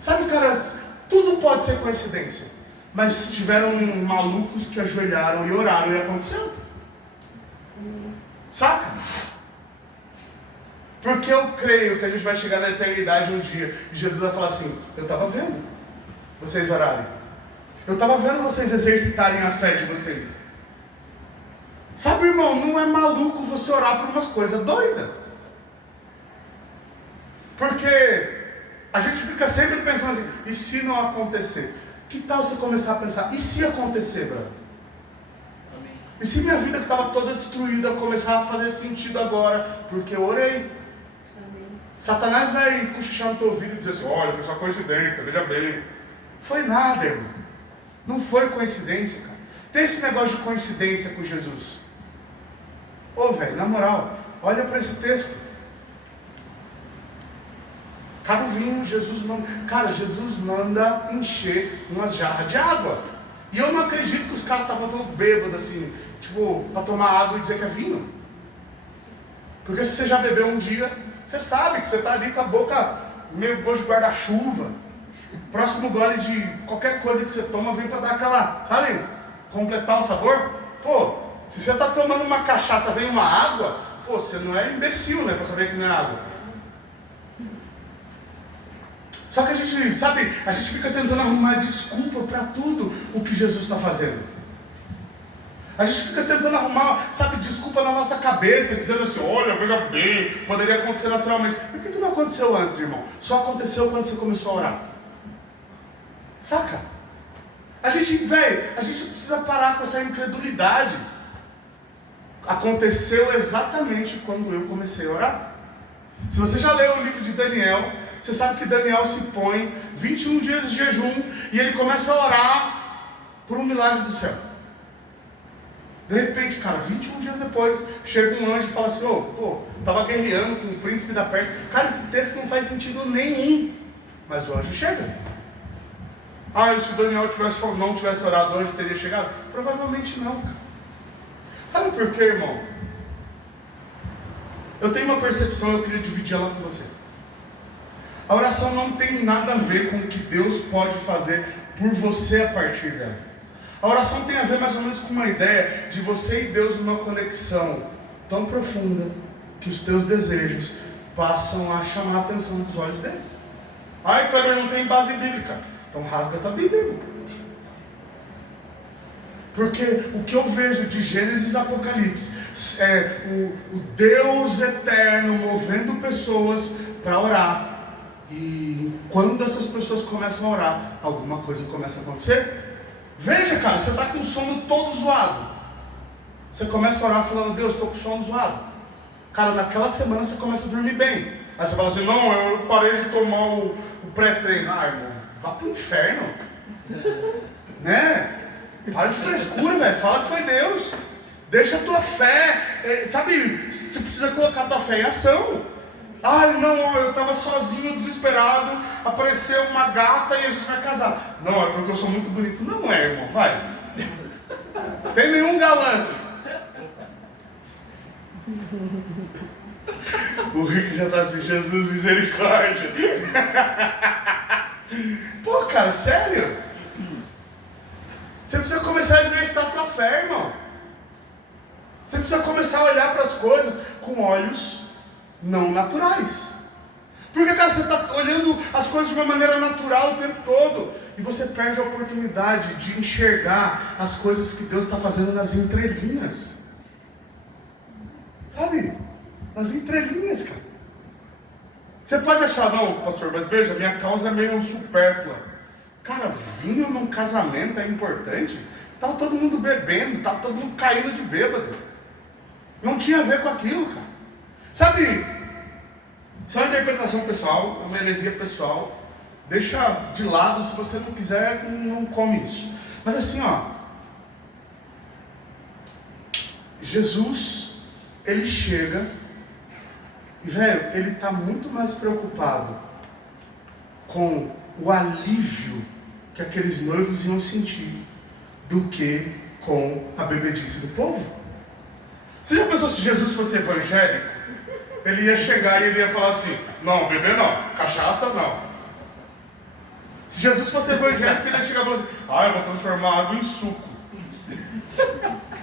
Sabe, cara, tudo pode ser coincidência. Mas tiveram malucos que ajoelharam e oraram e aconteceu. Saca? Porque eu creio que a gente vai chegar na eternidade um dia e Jesus vai falar assim, eu estava vendo vocês orarem. Eu estava vendo vocês exercitarem a fé de vocês. Sabe, irmão, não é maluco você orar por umas coisas doidas. Porque A gente fica sempre pensando assim, e se não acontecer? Que tal você começar a pensar, e se acontecer, brother? Amém. E se minha vida que estava toda destruída começar a fazer sentido agora, porque eu orei? Amém. Satanás vai cochichar no teu ouvido e dizer assim, olha, foi só coincidência, veja bem. Foi nada, irmão. Não foi coincidência, cara. Tem esse negócio de coincidência com Jesus. Ô, velho, na moral, olha para esse texto. Acaba o vinho, Jesus manda. Cara, Jesus manda encher umas jarras de água. E eu não acredito que os caras estavam tão bêbados assim, tipo, para tomar água e dizer que é vinho. Porque se você já bebeu um dia, você sabe que você está ali com a boca meio gosto de guarda-chuva. Próximo gole de qualquer coisa que você toma vem para dar aquela, sabe, completar o sabor. Pô, se você está tomando uma cachaça, vem uma água, pô, você não é imbecil, né, para saber que não é água. Só que a gente, sabe, a gente fica tentando arrumar desculpa para tudo o que Jesus está fazendo. A gente fica tentando arrumar, sabe, desculpa na nossa cabeça, dizendo assim, olha, veja bem, poderia acontecer naturalmente. Por que não aconteceu antes, irmão? Só aconteceu quando você começou a orar. Saca? A gente precisa parar com essa incredulidade. Aconteceu exatamente quando eu comecei a orar. Se você já leu o livro de Daniel, você sabe que Daniel se põe 21 dias de jejum e ele começa a orar por um milagre do céu. De repente, cara, 21 dias depois, chega um anjo e fala assim, tava guerreando com o príncipe da Pérsia. Cara, esse texto não faz sentido nenhum. Mas o anjo chega. E se Daniel não tivesse orado, o anjo teria chegado? Provavelmente não, cara. Sabe por quê, irmão? Eu tenho uma percepção, eu queria dividir ela com você. A oração não tem nada a ver com o que Deus pode fazer por você a partir dela. A oração tem a ver mais ou menos com uma ideia de você e Deus numa conexão tão profunda que os teus desejos passam a chamar a atenção dos olhos dele. Kleber, não tem base bíblica. Então rasga a tua Bíblia, irmão. Porque o que eu vejo de Gênesis e Apocalipse é o Deus eterno movendo pessoas para orar. E quando essas pessoas começam a orar, alguma coisa começa a acontecer. Veja, cara, você está com o sono todo zoado. Você começa a orar falando, Deus, estou com o sono zoado. Cara, naquela semana você começa a dormir bem. Aí você fala assim, não, eu parei de tomar o pré-treino. Irmão, vá pro inferno. Né? Para de frescura, velho. Fala que foi Deus. Deixa a tua fé. Sabe, você precisa colocar a tua fé em ação. Não, eu estava sozinho, desesperado, apareceu uma gata e a gente vai casar. Não, é porque eu sou muito bonito. Não é, irmão, vai. Tem nenhum galã. O Rick já está assim, Jesus, misericórdia. Pô, cara, sério? Você precisa começar a exercitar a tua fé, irmão. Você precisa começar a olhar para as coisas com olhos não naturais. Porque, cara, você está olhando as coisas de uma maneira natural o tempo todo. E você perde a oportunidade de enxergar as coisas que Deus está fazendo nas entrelinhas. Sabe? Nas entrelinhas, cara. Você pode achar, não, pastor, mas veja, minha causa é meio supérflua. Cara, vinho num casamento é importante? Tava todo mundo bebendo, tava todo mundo caindo de bêbado. Não tinha a ver com aquilo, cara. Sabe, isso é uma interpretação pessoal, é uma heresia pessoal. Deixa de lado, se você não quiser, não come isso. Mas assim, Jesus, ele chega e, velho, ele está muito mais preocupado com o alívio que aqueles noivos iam sentir do que com a bebedice do povo. Você já pensou se Jesus fosse evangélico? Ele ia chegar e ele ia falar assim, não, beber não, cachaça não. Se Jesus fosse evangélico, ele ia chegar e falar assim, eu vou transformar água em suco.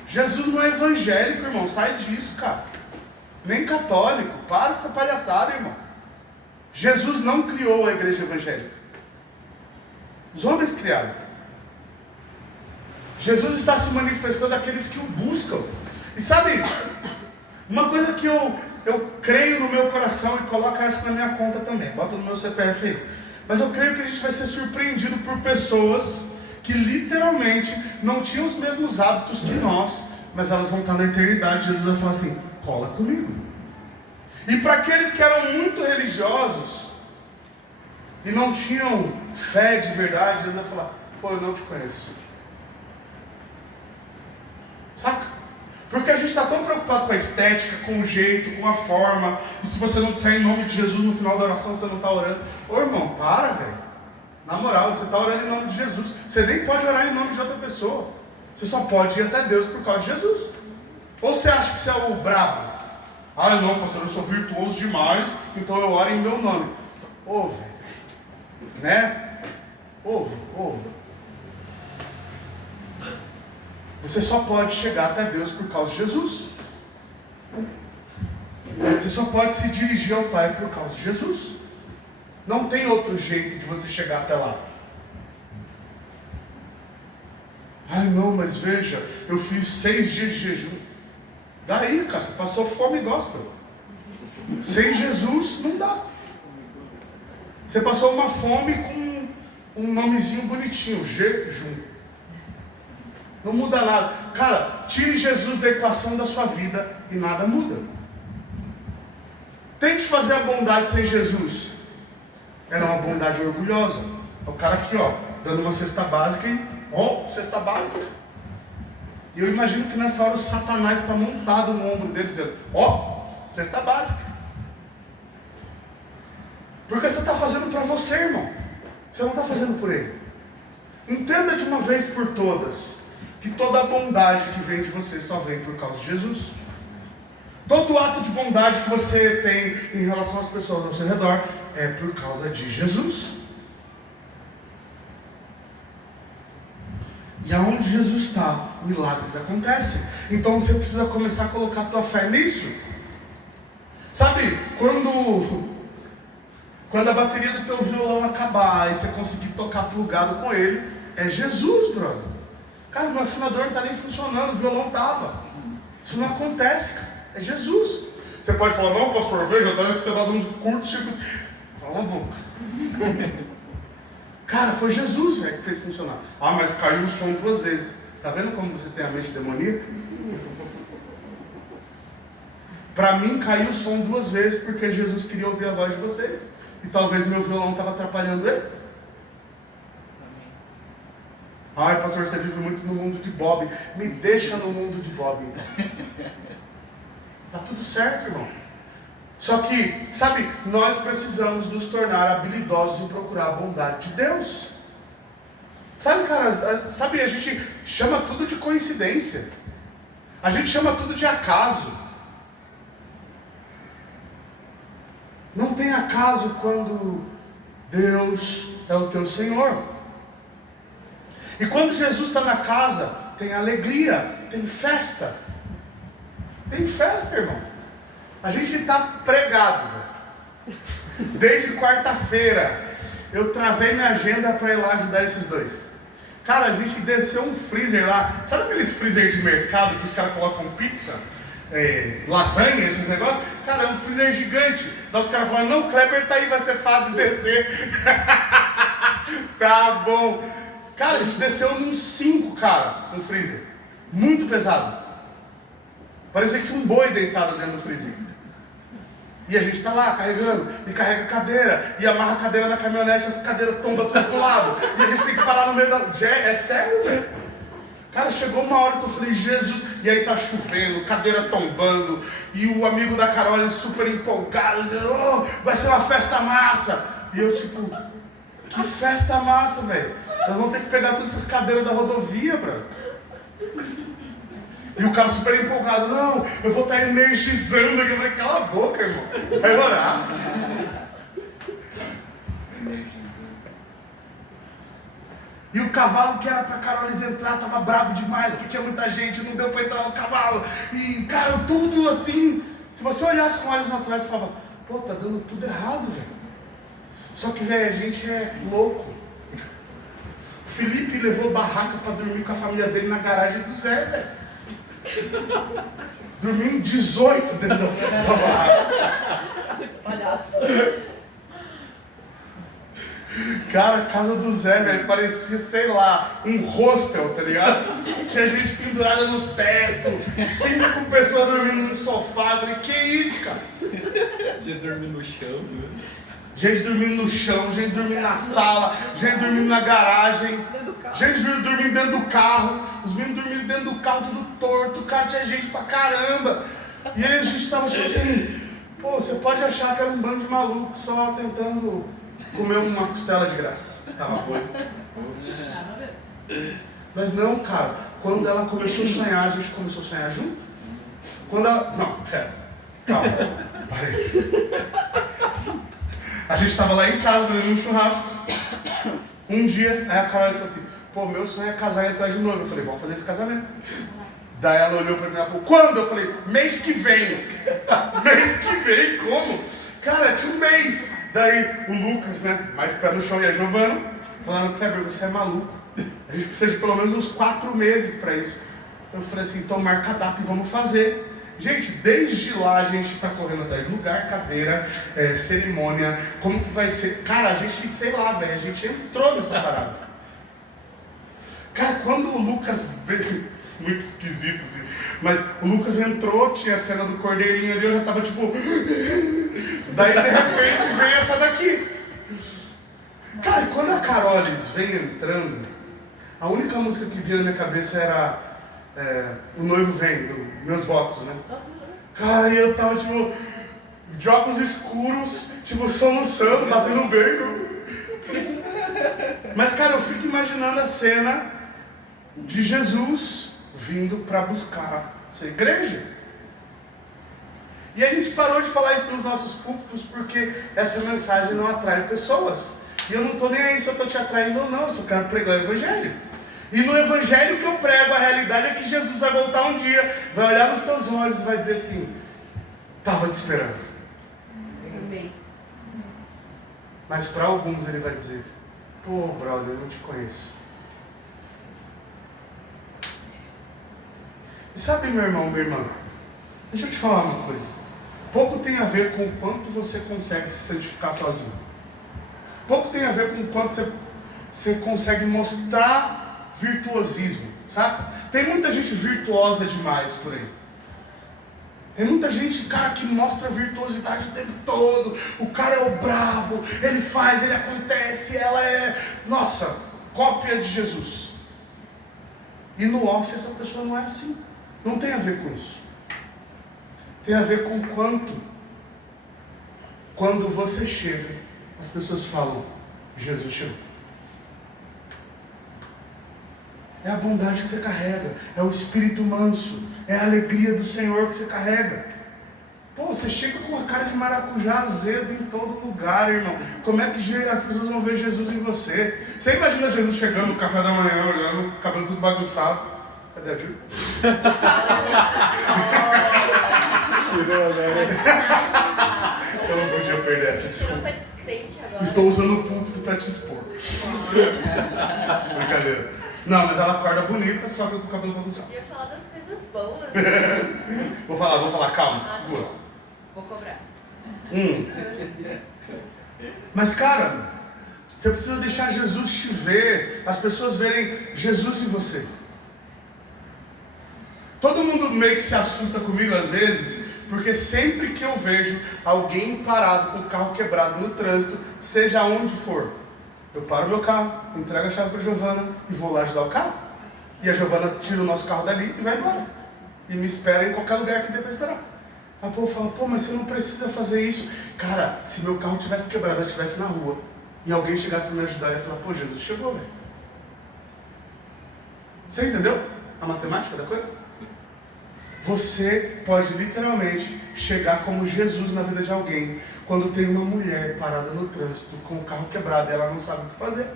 Jesus não é evangélico, irmão, sai disso, cara. Nem católico, para com essa palhaçada, irmão. Jesus não criou a igreja evangélica. Os homens criaram. Jesus está se manifestando àqueles que o buscam. E sabe, uma coisa que eu creio no meu coração e coloca essa na minha conta também, bota no meu CPF aí. Mas eu creio que a gente vai ser surpreendido por pessoas que literalmente não tinham os mesmos hábitos que nós, mas elas vão estar na eternidade. Jesus vai falar assim: cola comigo. E para aqueles que eram muito religiosos e não tinham fé de verdade, Jesus vai falar: pô, eu não te conheço. Saca? Porque a gente está tão preocupado com a estética, com o jeito, com a forma. E se você não disser em nome de Jesus no final da oração, você não está orando. Ô irmão, para, velho. Na moral, você está orando em nome de Jesus. Você nem pode orar em nome de outra pessoa. Você só pode ir até Deus por causa de Jesus. Ou você acha que você é o brabo? Ah não, pastor, eu sou virtuoso demais, então eu oro em meu nome. Ô, velho. Né? Ô. Você só pode chegar até Deus por causa de Jesus. Você só pode se dirigir ao Pai por causa de Jesus. Não tem outro jeito de você chegar até lá. Ai não, mas veja, eu fiz 6 dias de jejum. Daí, cara, você passou fome gospel. Sem Jesus não dá. Você passou uma fome com um nomezinho bonitinho, jejum. Não muda nada. Cara, tire Jesus da equação da sua vida e nada muda. Tente fazer a bondade sem Jesus. Era uma bondade orgulhosa. O cara aqui, ó, dando uma cesta básica e, ó, cesta básica. E eu imagino que nessa hora o Satanás está montado no ombro dele, dizendo: ó, cesta básica. Porque você está fazendo para você, irmão. Você não está fazendo por ele. Entenda de uma vez por todas que toda a bondade que vem de você só vem por causa de Jesus. Todo ato de bondade que você tem em relação às pessoas ao seu redor é por causa de Jesus. E aonde Jesus está, milagres acontecem. Então você precisa começar a colocar a tua fé nisso. Sabe, quando a bateria do teu violão acabar e você conseguir tocar plugado com ele, é Jesus, brother. Cara, meu afinador não está nem funcionando, o violão estava. Isso não acontece, cara. É Jesus. Você pode falar: não, pastor, veja, deve ter dado um curto-circuito. Cala a boca. Cara, foi Jesus, velho, que fez funcionar. Ah, mas caiu o som 2 vezes. Tá vendo como você tem a mente demoníaca? Para mim caiu o som 2 vezes porque Jesus queria ouvir a voz de vocês. E talvez meu violão estava atrapalhando ele. Ai, pastor, você vive muito no mundo de Bob. Me deixa no mundo de Bob, então. Tá tudo certo, irmão. Só que, sabe, nós precisamos nos tornar habilidosos em procurar a bondade de Deus. Sabe, cara, a gente chama tudo de coincidência. A gente chama tudo de acaso. Não tem acaso quando Deus é o teu Senhor. E quando Jesus está na casa, tem alegria, tem festa. Tem festa, irmão. A gente está pregado, velho. Desde quarta-feira, eu travei minha agenda para ir lá ajudar esses dois. Cara, a gente desceu um freezer lá. Sabe aqueles freezer de mercado que os caras colocam pizza? Lasanha, esses negócios? Cara, é um freezer gigante. Daí os caras falaram: não, Kleber tá aí, vai ser fácil de descer. Tá bom. Cara, a gente desceu num 5, cara, um freezer. Muito pesado. Parecia que tinha um boi deitado dentro do freezer. E a gente tá lá carregando, e carrega a cadeira, e amarra a cadeira na caminhonete, essa cadeira tomba tudo pro lado. E a gente tem que parar no meio da... É sério, velho. Cara, chegou uma hora que eu falei: Jesus, e aí tá chovendo, cadeira tombando, e o amigo da Carol super empolgado, dizendo: oh, vai ser uma festa massa. E eu tipo: que festa massa, velho. Nós vamos ter que pegar todas essas cadeiras da rodovia, bro. E o cara super empolgado: não, eu vou estar energizando aqui. Eu falei: cala a boca, irmão, vai orar. E o cavalo que era pra Carolis entrar tava bravo demais, porque tinha muita gente, não deu pra entrar no cavalo. E, cara, tudo assim, se você olhasse com olhos naturais, você falava: pô, tá dando tudo errado, velho. Só que, velho, a gente é louco. O Felipe levou barraca pra dormir com a família dele na garagem do Zé, velho. Dormiu em 18 dentro da barraca. Palhaço. Cara, a casa do Zé, velho, parecia, sei lá, um hostel, tá ligado? Tinha gente pendurada no teto, 5 pessoas dormindo no sofá. Eu falei, que isso, cara? Gente dormindo no chão, né? Gente dormindo no chão, gente dormindo na sala, gente dormindo na garagem, gente dormindo dentro do carro, os meninos dormindo dentro do carro, tudo torto, cara, tinha gente pra caramba. E aí a gente tava tipo assim, pô, você pode achar que era um bando de maluco só tentando comer uma costela de graça. Tava bom. Mas não, cara, quando ela começou a sonhar, a gente começou a sonhar junto. Quando ela... Não, pera, calma, parece. A gente estava lá em casa fazendo um churrasco. Um dia, aí a Carol falou assim, pô, meu sonho é casar e entrar de novo. Eu falei, vamos fazer esse casamento. Daí ela olhou pra mim e falou, quando? Eu falei, mês que vem. Mês que vem? Como? Cara, tinha um mês. Daí o Lucas, né, mais pé no chão, e a Giovana, falaram, Kleber, você é maluco. A gente precisa de pelo menos uns 4 meses pra isso. Eu falei assim, então marca a data e vamos fazer. Gente, desde lá a gente tá correndo atrás de lugar, cadeira, cerimônia, como que vai ser. Cara, a gente, sei lá, velho, a gente entrou nessa parada. Cara, quando o Lucas veio, muito esquisito assim, mas o Lucas entrou, tinha a cena do cordeirinho ali, eu já tava tipo... Daí de repente veio essa daqui. Cara, quando a Carolis veio entrando, a única música que vinha na minha cabeça era... O Noivo Vem, Meus Votos, né? Cara, e eu tava tipo, de óculos escuros, tipo, soluçando, batendo beijo. Mas, cara, eu fico imaginando a cena de Jesus vindo pra buscar sua igreja. E a gente parou de falar isso nos nossos púlpitos porque essa mensagem não atrai pessoas. E eu não tô nem aí se eu tô te atraindo ou não, eu só quero pregar o Evangelho. E no Evangelho que eu prego, a realidade é que Jesus vai voltar um dia, vai olhar nos teus olhos e vai dizer assim, estava te esperando. Amém. Mas para alguns ele vai dizer, pô, brother, eu não te conheço. E sabe, meu irmão, minha irmã, deixa eu te falar uma coisa. Pouco tem a ver com o quanto você consegue se santificar sozinho. Pouco tem a ver com o quanto você consegue mostrar virtuosismo, saca? Tem muita gente virtuosa demais por aí. Tem muita gente, cara, que mostra virtuosidade o tempo todo. O cara é o brabo, ele faz, ele acontece, ela é, nossa, cópia de Jesus. E no off essa pessoa não é assim. Não tem a ver com isso. Tem a ver com quando você chega, as pessoas falam, Jesus chegou. É a bondade que você carrega, é o espírito manso, é a alegria do Senhor que você carrega. Pô, você chega com uma cara de maracujá azedo em todo lugar, irmão. Como é que as pessoas vão ver Jesus em você? Você imagina Jesus chegando no café da manhã, olhando, o cabelo tudo bagunçado. Cadê a Ju? Tirou agora. Eu não podia perder essa, desculpa. Tá descrente agora. Estou usando o púlpito para te expor. Brincadeira. Não, mas ela acorda bonita, só que com o cabelo bagunçado. Podia falar das coisas boas. Vou falar, calma, segura. Vou cobrar. Mas, cara, você precisa deixar Jesus te ver, as pessoas verem Jesus em você. Todo mundo meio que se assusta comigo às vezes, porque sempre que eu vejo alguém parado com o carro quebrado no trânsito, seja onde for, eu paro o meu carro, entrego a chave para a Giovana e vou lá ajudar o carro. E a Giovana tira o nosso carro dali e vai embora. E me espera em qualquer lugar que dê para esperar. A povo fala, pô, mas você não precisa fazer isso. Cara, se meu carro tivesse quebrado, eu estivesse na rua, e alguém chegasse para me ajudar, eu ia falar, pô, Jesus chegou, velho. Você entendeu a matemática da coisa? Sim. Você pode literalmente chegar como Jesus na vida de alguém, quando tem uma mulher parada no trânsito, com o carro quebrado, e ela não sabe o que fazer.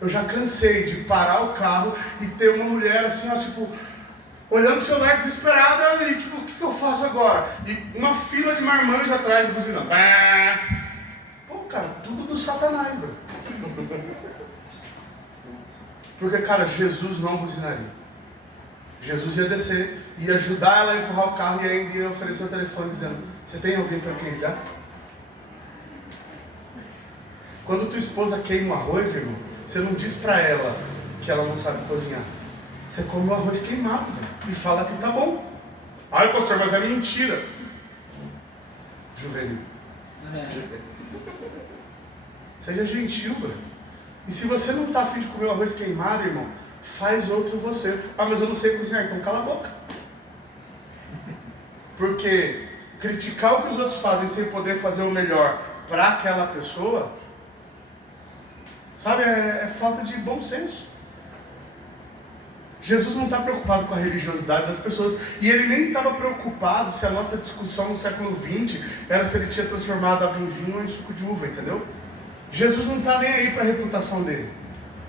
Eu já cansei de parar o carro e ter uma mulher assim, ó, tipo, olhando pro celular desesperada e tipo, o que eu faço agora? E uma fila de marmanjos atrás buzinando. Pô, cara, tudo do Satanás, bro. Porque, cara, Jesus não buzinaria. Jesus ia descer, ia ajudar ela a empurrar o carro e ainda ia oferecer o telefone dizendo, você tem alguém para quem ligar? Quando tua esposa queima o arroz, irmão, você não diz pra ela que ela não sabe cozinhar. Você come o arroz queimado, velho, e fala que tá bom. Ai, pastor, mas é mentira. Juvenil. Seja gentil, velho. E se você não tá afim de comer o arroz queimado, irmão, faz outro você. Ah, mas eu não sei cozinhar, então cala a boca. Porque criticar o que os outros fazem sem poder fazer o melhor para aquela pessoa, sabe, é falta de bom senso. Jesus não está preocupado com a religiosidade das pessoas, e ele nem estava preocupado se a nossa discussão no século XX era se ele tinha transformado água em vinho ou em suco de uva, entendeu? Jesus não está nem aí para a reputação dele.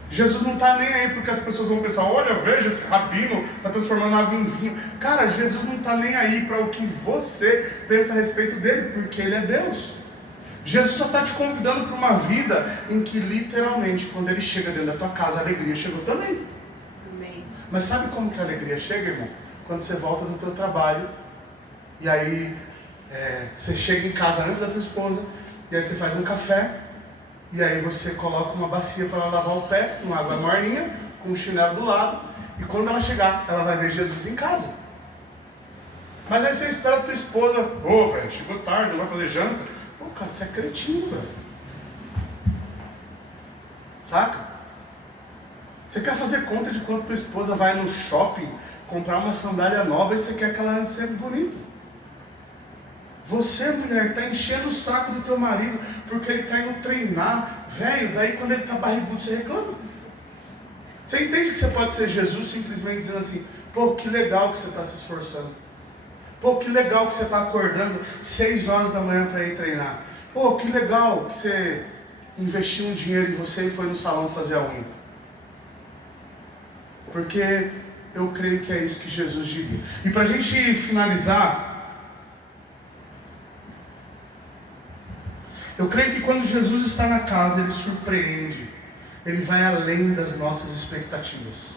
Jesus não está nem aí porque as pessoas vão pensar, olha, veja, esse rabino está transformando água em vinho. Cara, Jesus não está nem aí para o que você pensa a respeito dele, porque ele é Deus. Jesus só está te convidando para uma vida em que literalmente, quando ele chega dentro da tua casa, a alegria chegou também. Amém. Mas sabe como que a alegria chega, irmão? Quando você volta do teu trabalho, e aí você chega em casa antes da tua esposa, e aí você faz um café, e aí você coloca uma bacia para ela lavar o pé, uma água morninha, com um chinelo do lado, e quando ela chegar, ela vai ver Jesus em casa. Mas aí você espera a tua esposa, velho, chegou tarde, não vai fazer janta. Pô, cara, você é cretino, velho. Saca? Você quer fazer conta de quando tua esposa vai no shopping comprar uma sandália nova e você quer que ela ande sempre bonita. Você, mulher, está enchendo o saco do teu marido porque ele está indo treinar, velho, daí quando ele está barrigudo você reclama. Você entende que você pode ser Jesus simplesmente dizendo assim, pô, que legal que você está se esforçando. Pô, que legal que você está acordando 6 horas da manhã para ir treinar. Pô, que legal que você investiu um dinheiro em você e foi no salão fazer a unha. Porque eu creio que é isso que Jesus diria. E para a gente finalizar, eu creio que quando Jesus está na casa, Ele surpreende. Ele vai além das nossas expectativas.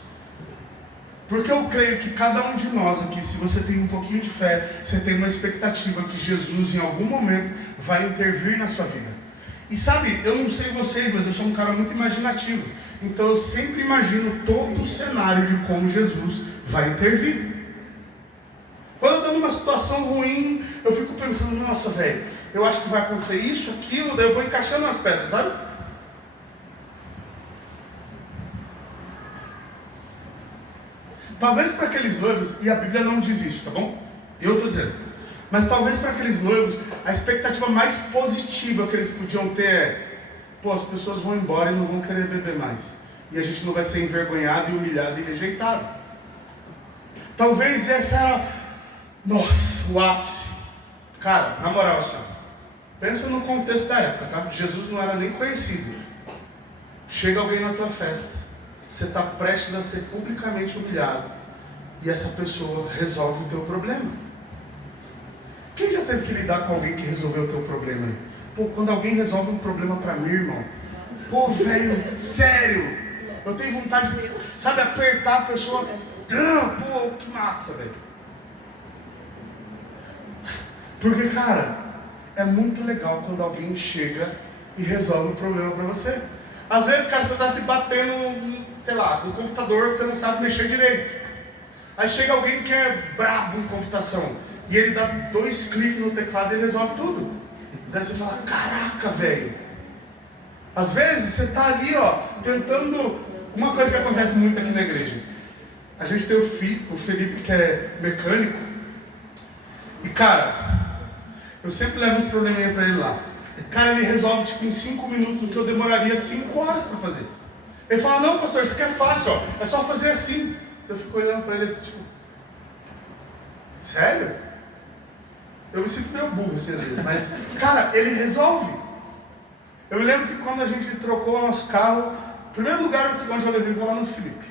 Porque eu creio que cada um de nós aqui, se você tem um pouquinho de fé, você tem uma expectativa que Jesus em algum momento vai intervir na sua vida. E sabe, eu não sei vocês, mas eu sou um cara muito imaginativo. Então eu sempre imagino todo o cenário de como Jesus vai intervir. Quando eu estou numa situação ruim, eu fico pensando, nossa, velho, eu acho que vai acontecer isso, aquilo, daí eu vou encaixando as peças, sabe? Talvez para aqueles noivos, e a Bíblia não diz isso, tá bom? Eu estou dizendo. Mas talvez para aqueles noivos, a expectativa mais positiva que eles podiam ter é, pô, as pessoas vão embora e não vão querer beber mais. E a gente não vai ser envergonhado e humilhado e rejeitado. Talvez essa era, nossa, o ápice. Cara, na moral, assim, pensa no contexto da época, tá? Jesus não era nem conhecido. Chega alguém na tua festa, você está prestes a ser publicamente humilhado, e essa pessoa resolve o teu problema. Quem já teve que lidar com alguém que resolveu o teu problema aí? Pô, quando alguém resolve um problema pra mim, irmão, pô, velho, sério, eu tenho vontade de, sabe, apertar a pessoa. Pô, que massa, velho. Porque, cara, é muito legal quando alguém chega e resolve um problema pra você. Às vezes, cara, tu tá se batendo, sei lá, com um computador que você não sabe mexer direito. Aí chega alguém que é brabo em computação, e ele dá 2 cliques no teclado e ele resolve tudo. Daí você fala, caraca, velho. Às vezes você tá ali, ó, tentando. Uma coisa que acontece muito aqui na igreja. A gente tem o Felipe que é mecânico. E cara, eu sempre levo uns probleminha pra ele lá. Cara, ele resolve tipo em 5 minutos o que eu demoraria 5 horas pra fazer. Ele fala, não, pastor, isso aqui é fácil, ó, é só fazer assim. Eu fico olhando pra ele assim, tipo, sério? Eu me sinto meio burro assim às vezes, mas, cara, ele resolve. Eu me lembro que quando a gente trocou o nosso carro, o primeiro lugar onde eu levei foi lá no Felipe.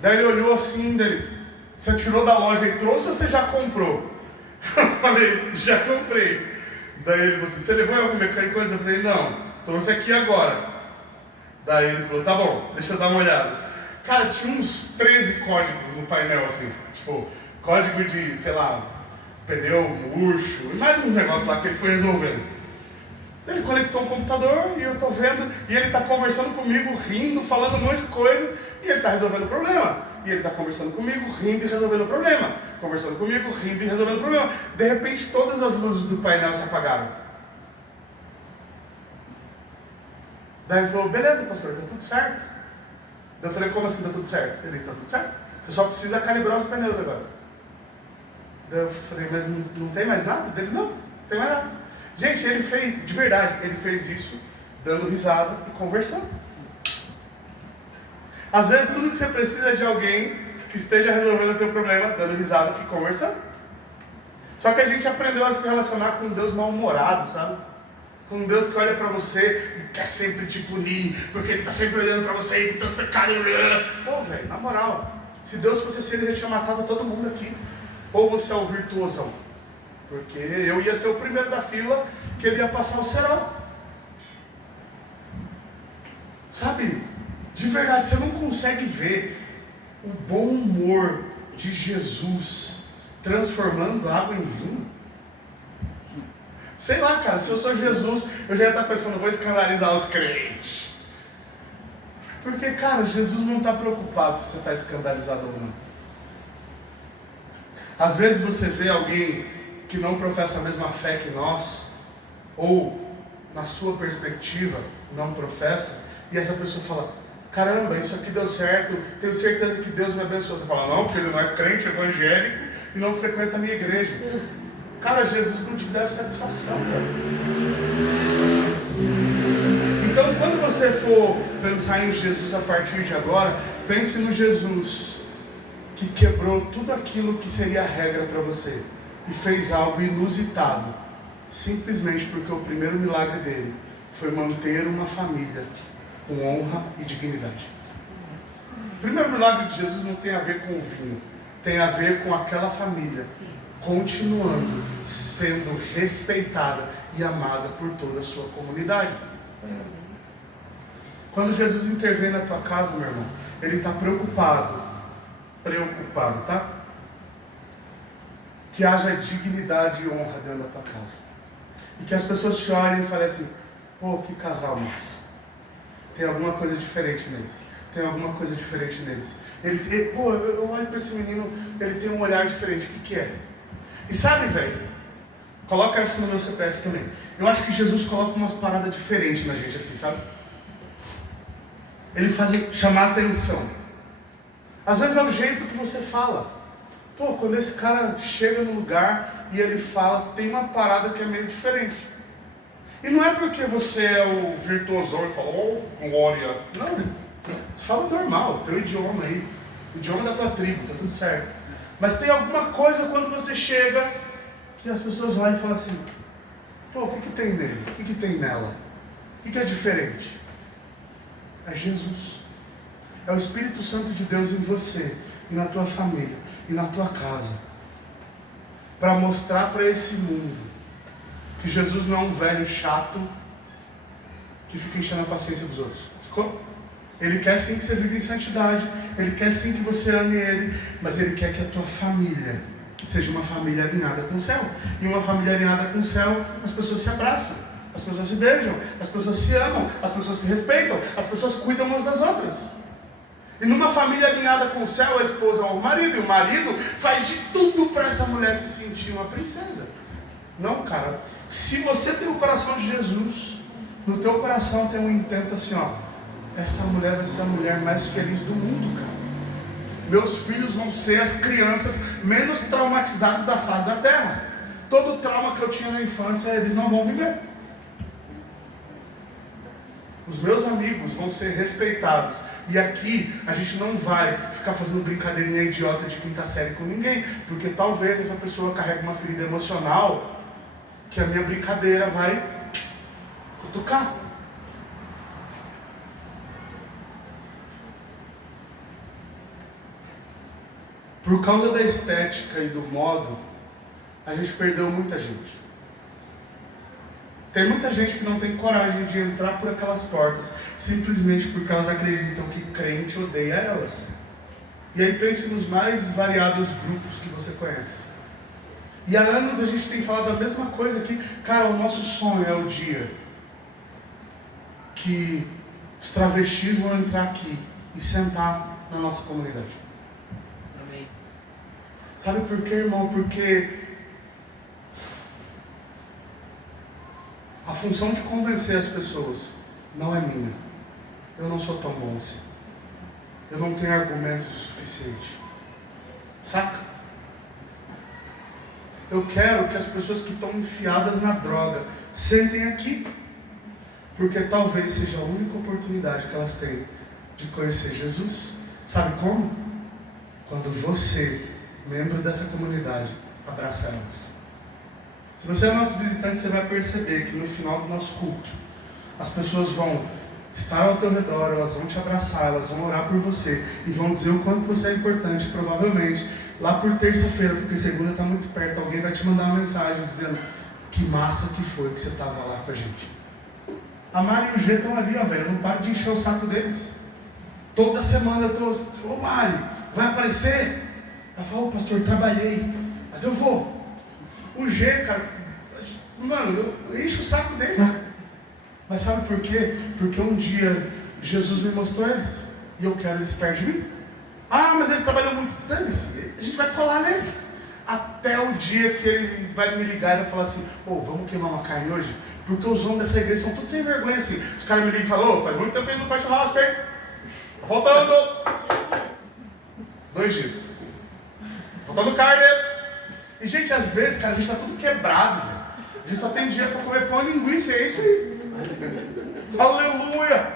Daí ele olhou assim, dele, você tirou da loja e trouxe ou você já comprou? Eu falei, já comprei. Daí ele falou assim, você levou em algum mecânico? Eu falei, não, trouxe aqui agora. Daí ele falou, tá bom, deixa eu dar uma olhada. Cara, tinha uns 13 códigos no painel assim, tipo, código de, sei lá, pneu murcho, e mais uns negócios lá que ele foi resolvendo. Ele conectou um computador e eu estou vendo, e ele está conversando comigo, rindo, falando um monte de coisa, e ele está resolvendo o problema. E ele está conversando comigo, rindo e resolvendo o problema. Conversando comigo, rindo e resolvendo o problema. De repente, todas as luzes do painel se apagaram. Daí ele falou, beleza, pastor, está tudo certo. Daí eu falei, como assim está tudo certo? Ele, está tudo certo. Você só precisa calibrar os pneus agora. Daí eu falei, mas não tem mais nada? Ele, não tem mais nada. Gente, ele fez, de verdade, ele fez isso dando risada e conversando. Às vezes tudo que você precisa é de alguém que esteja resolvendo o teu problema, dando risada e conversando. Só que a gente aprendeu a se relacionar com um Deus mal-humorado, sabe? Com um Deus que olha pra você e quer sempre te punir, porque Ele tá sempre olhando pra você e com teus pecados. Pô, velho, na moral, se Deus fosse assim, Ele já tinha matado todo mundo aqui. Ou você é o virtuosão? Porque eu ia ser o primeiro da fila que ele ia passar o serão. Sabe? De verdade, você não consegue ver o bom humor de Jesus transformando água em vinho? Sei lá, cara, se eu sou Jesus, eu já ia estar pensando, vou escandalizar os crentes. Porque, cara, Jesus não está preocupado se você está escandalizado ou não. Às vezes você vê alguém que não professa a mesma fé que nós, ou na sua perspectiva não professa, e essa pessoa fala, caramba, isso aqui deu certo, tenho certeza que Deus me abençoou. Você fala, não, porque ele não é crente evangélico e não frequenta a minha igreja. Cara, Jesus não te deve satisfação, cara. Então, quando você for pensar em Jesus a partir de agora, pense no Jesus que quebrou tudo aquilo que seria a regra para você e fez algo inusitado, simplesmente porque o primeiro milagre dele foi manter uma família com honra e dignidade. O primeiro milagre de Jesus não tem a ver com o vinho, tem a ver com aquela família continuando sendo respeitada e amada por toda a sua comunidade. Quando Jesus intervém na tua casa, meu irmão, Ele está preocupado, tá? Que haja dignidade e honra dentro da tua casa. E que as pessoas te olhem e falem assim, pô, que casal massa. Tem alguma coisa diferente neles. Tem alguma coisa diferente neles. Pô, eu olho para esse menino, ele tem um olhar diferente. O que é? E sabe, velho, coloca isso no meu CPF também. Eu acho que Jesus coloca umas paradas diferentes na gente assim, sabe? Ele faz chamar atenção. Às vezes é o jeito que você fala. Pô, quando esse cara chega no lugar e ele fala, tem uma parada que é meio diferente. E não é porque você é o virtuosão e fala, oh, glória. Não, você fala normal, teu idioma aí. O idioma da tua tribo, tá tudo certo. Mas tem alguma coisa quando você chega que as pessoas olham e falam assim, pô, o que tem nele? O que tem nela? O que é diferente? É Jesus. É o Espírito Santo de Deus em você e na tua família e na tua casa, para mostrar para esse mundo que Jesus não é um velho chato que fica enchendo a paciência dos outros. Ficou? Ele quer sim que você viva em santidade, Ele quer sim que você ame Ele, mas Ele quer que a tua família seja uma família alinhada com o céu. E uma família alinhada com o céu, as pessoas se abraçam, as pessoas se beijam, as pessoas se amam, as pessoas se respeitam, as pessoas cuidam umas das outras. E numa família alinhada com o céu, a esposa ama o marido, e o marido faz de tudo para essa mulher se sentir uma princesa. Não, cara, se você tem o coração de Jesus, no teu coração tem um intento assim, ó, essa mulher vai ser a mulher mais feliz do mundo, cara. Meus filhos vão ser as crianças menos traumatizadas da face da terra. Todo o trauma que eu tinha na infância, eles não vão viver. Os meus amigos vão ser respeitados. E aqui a gente não vai ficar fazendo brincadeirinha idiota de quinta série com ninguém, porque talvez essa pessoa carregue uma ferida emocional que a minha brincadeira vai cutucar. Por causa da estética e do modo, a gente perdeu muita gente. Tem muita gente que não tem coragem de entrar por aquelas portas, simplesmente porque elas acreditam que crente odeia elas. E aí pense nos mais variados grupos que você conhece. E há anos a gente tem falado a mesma coisa aqui. Cara, o nosso sonho é o dia que os travestis vão entrar aqui e sentar na nossa comunidade. Amém. Sabe por quê, irmão? Porque a função de convencer as pessoas não é minha. Eu não sou tão bom assim. Eu não tenho argumentos o suficiente. Saca? Eu quero que as pessoas que estão enfiadas na droga sentem aqui. Porque talvez seja a única oportunidade que elas têm de conhecer Jesus. Sabe como? Quando você, membro dessa comunidade, abraça elas. Se você é nosso visitante, você vai perceber que no final do nosso culto, as pessoas vão estar ao teu redor, elas vão te abraçar, elas vão orar por você e vão dizer o quanto você é importante. Provavelmente, lá por terça-feira, porque segunda está muito perto, alguém vai te mandar uma mensagem dizendo que massa que foi que você estava lá com a gente. A Mari e o G estão ali, ó, velho, eu não paro de encher o saco deles. Toda semana eu tô, ô Mari, vai aparecer? Ela fala, ô pastor, trabalhei, mas eu vou. O G, cara, mano, eu encho o saco dele. Mas sabe por quê? Porque um dia Jesus me mostrou eles. E eu quero eles perto de mim. Ah, mas eles trabalham muito. Dane-se, a gente vai colar neles. Até o dia que ele vai me ligar e vai falar assim, ô, vamos queimar uma carne hoje? Porque os homens dessa igreja são todos sem vergonha assim. Os caras me ligam e falam, ô, faz muito tempo que ele não faz churrasco, hein? Tá faltando 2 dias. Faltando carne. E gente, às vezes, cara, a gente tá tudo quebrado, velho. A gente só tem dinheiro pra comer pão e linguiça, é isso aí. Aleluia!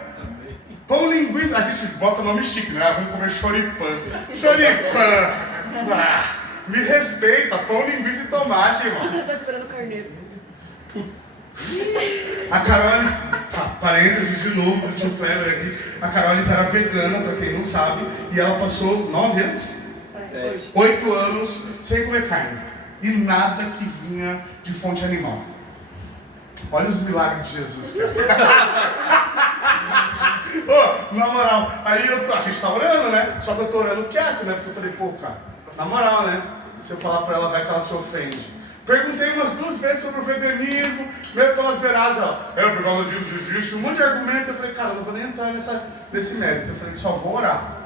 Pão e linguiça, a gente bota nome chique, né? Vamos comer choripã. Choripã! Ah, me respeita, pão, linguiça e tomate, irmão. Eu tô esperando o carneiro. A Carolis, parênteses de novo do tio Kleber aqui. A Carolis era vegana, pra quem não sabe, e ela passou 9 anos, 8 anos sem comer carne. E nada que vinha de fonte animal. Olha os milagres de Jesus, cara. Ô, na moral, aí a gente tá orando, né? Só que eu tô orando quieto, né? Porque eu falei, pô, cara, na moral, né? Se eu falar pra ela, vai que ela se ofende. Perguntei umas 2 vezes sobre o veganismo, meio pelas beiradas, ó. Por causa disso, um monte de argumento. Eu falei, cara, eu não vou nem entrar nesse mérito. Eu falei, só vou orar.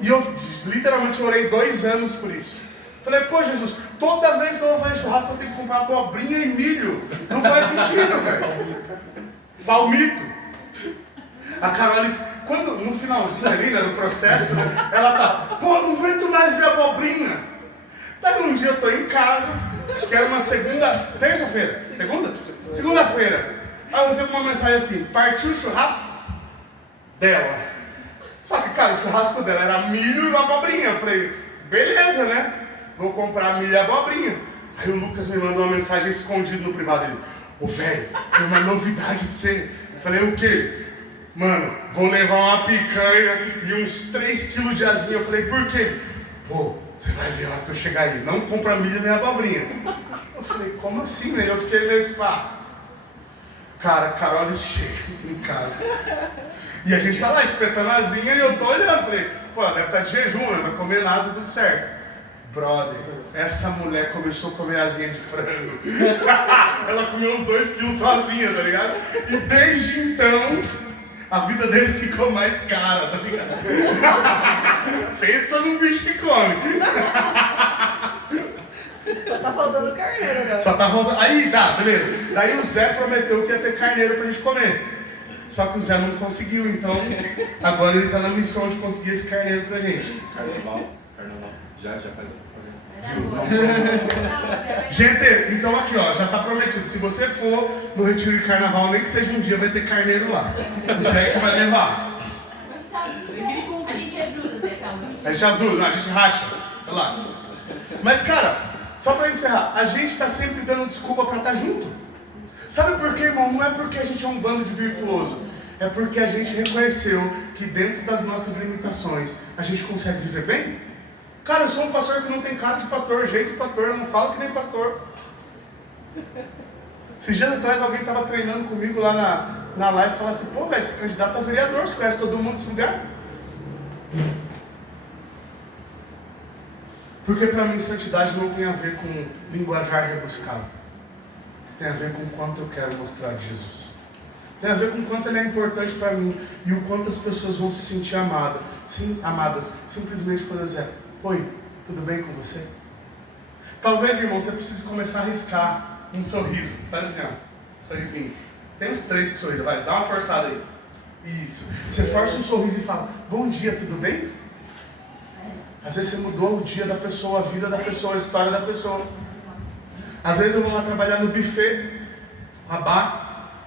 E eu literalmente orei 2 anos por isso. Falei, pô, Jesus, toda vez que eu vou fazer churrasco eu tenho que comprar abobrinha e milho. Não faz sentido, velho. Palmito. A Carolis, quando no finalzinho ali, né, do processo, né, ela tá, pô, não aguento mais ver abobrinha. Daí um dia eu tô em casa, acho que era uma terça-feira, segunda-feira. Aí eu recebo uma mensagem assim, partiu o churrasco dela. Só que, cara, o churrasco dela era milho e abobrinha. Eu falei, beleza, né? Vou comprar milho e abobrinha. Aí o Lucas me mandou uma mensagem escondida no privado dele. Ô, velho, tem uma novidade pra você. Eu falei, o quê? Mano, vou levar uma picanha e uns 3 quilos de asinha. Eu falei, por quê? Pô, você vai ver a hora que eu chegar aí. Não compra milho nem abobrinha. Eu falei, como assim, né? Eu fiquei meio tipo, Cara, a Carolis chega em casa. E a gente tá lá espetando a asinha e eu tô olhando. Falei, pô, ela deve estar de jejum, não vai comer nada, tudo certo. Brother, essa mulher começou a comer asinha de frango. Ela comeu uns 2 quilos sozinha, tá ligado? E desde então, a vida deles ficou mais cara, tá ligado? Pensa num bicho que come. Só tá faltando carneiro, né? Só tá faltando. Aí, tá, beleza. Daí o Zé prometeu que ia ter carneiro pra gente comer. Só que o Zé não conseguiu, então agora ele tá na missão de conseguir esse carneiro pra gente. Carnaval. Já faz a Gente, então aqui ó, já tá prometido. Se você for no retiro de carnaval, nem que seja um dia, vai ter carneiro lá. O Zé que vai levar. A gente ajuda, Zé, calma. A gente ajuda, não, a gente racha. Relaxa. Mas cara, só pra encerrar, a gente tá sempre dando desculpa pra estar junto. Sabe por quê, irmão? Não é porque a gente é um bando de virtuoso. É porque a gente reconheceu que dentro das nossas limitações, a gente consegue viver bem. Cara, eu sou um pastor que não tem cara de pastor, jeito de pastor, eu não falo que nem pastor. Esses dias atrás alguém estava treinando comigo lá na live e falou assim, pô, velho, esse candidato a vereador, você conhece todo mundo desse lugar? Porque para mim santidade não tem a ver com linguajar rebuscado. Tem a ver com o quanto eu quero mostrar de Jesus. Tem a ver com o quanto ele é importante para mim e o quanto as pessoas vão se sentir amadas. Sim, amadas, simplesmente quando eu dizer, oi, tudo bem com você? Talvez, irmão, você precise começar a arriscar um sorriso. Faz assim, ó, sorrisinho. Tem uns 3 que sorriram, vai, dá uma forçada aí. Isso. Você força um sorriso e fala, bom dia, tudo bem? Às vezes você mudou o dia da pessoa, a vida da pessoa, a história da pessoa. Às vezes eu vou lá trabalhar no buffet, a bar,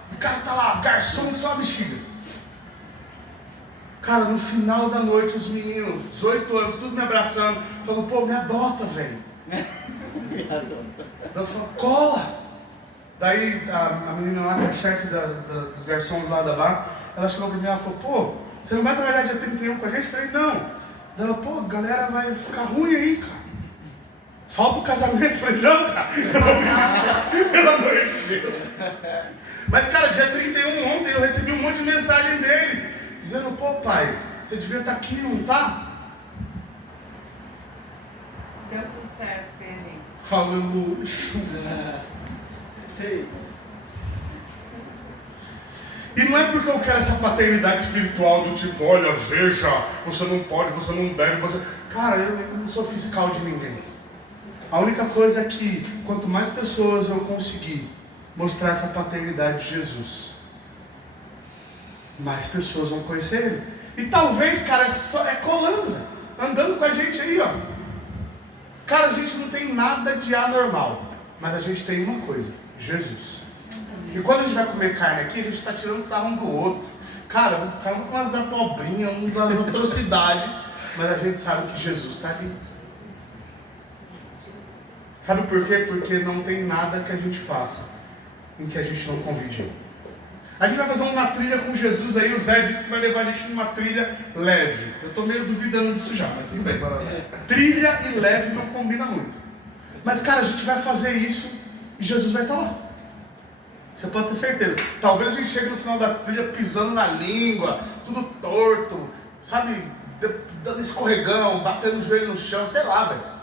e o cara tá lá, garçom que só uma bexiga. Cara, no final da noite, os meninos, 18 anos, tudo me abraçando, falando, pô, me adota, velho. Eu falo, cola. Daí a menina lá, que é a chefe dos garçons lá da bar, ela chegou pra mim e falou, pô, você não vai trabalhar dia 31 com a gente? Eu falei, não. Ela, pô, a galera vai ficar ruim aí, cara. Falta o casamento. Eu falei, não, cara, eu vou ministrar, pelo amor de Deus. Mas, cara, dia 31 ontem eu recebi um monte de mensagem deles, dizendo, pô, pai, você devia estar aqui, não tá? Deu tudo certo sem a gente. Aleluia. E não é porque eu quero essa paternidade espiritual do tipo, olha, veja, você não pode, você não deve, você... Cara, eu não sou fiscal de ninguém. A única coisa é que, quanto mais pessoas eu conseguir mostrar essa paternidade de Jesus, mais pessoas vão conhecer Ele. E talvez, cara, é colando, velho. Andando com a gente aí, ó. Cara, a gente não tem nada de anormal, mas a gente tem uma coisa, Jesus. E quando a gente vai comer carne aqui, a gente está tirando sarro um do outro. Cara, fala com umas abobrinhas, umas atrocidades, mas a gente sabe que Jesus está ali. Sabe por quê? Porque não tem nada que a gente faça em que a gente não convide Ele. A gente vai fazer uma trilha com Jesus aí, o Zé disse que vai levar a gente numa trilha leve. Eu estou meio duvidando disso já, mas tudo bem. Trilha e leve não combina muito. Mas, cara, a gente vai fazer isso e Jesus vai estar lá. Você pode ter certeza. Talvez a gente chegue no final da trilha pisando na língua, tudo torto, sabe, dando escorregão, batendo o joelho no chão, sei lá, velho.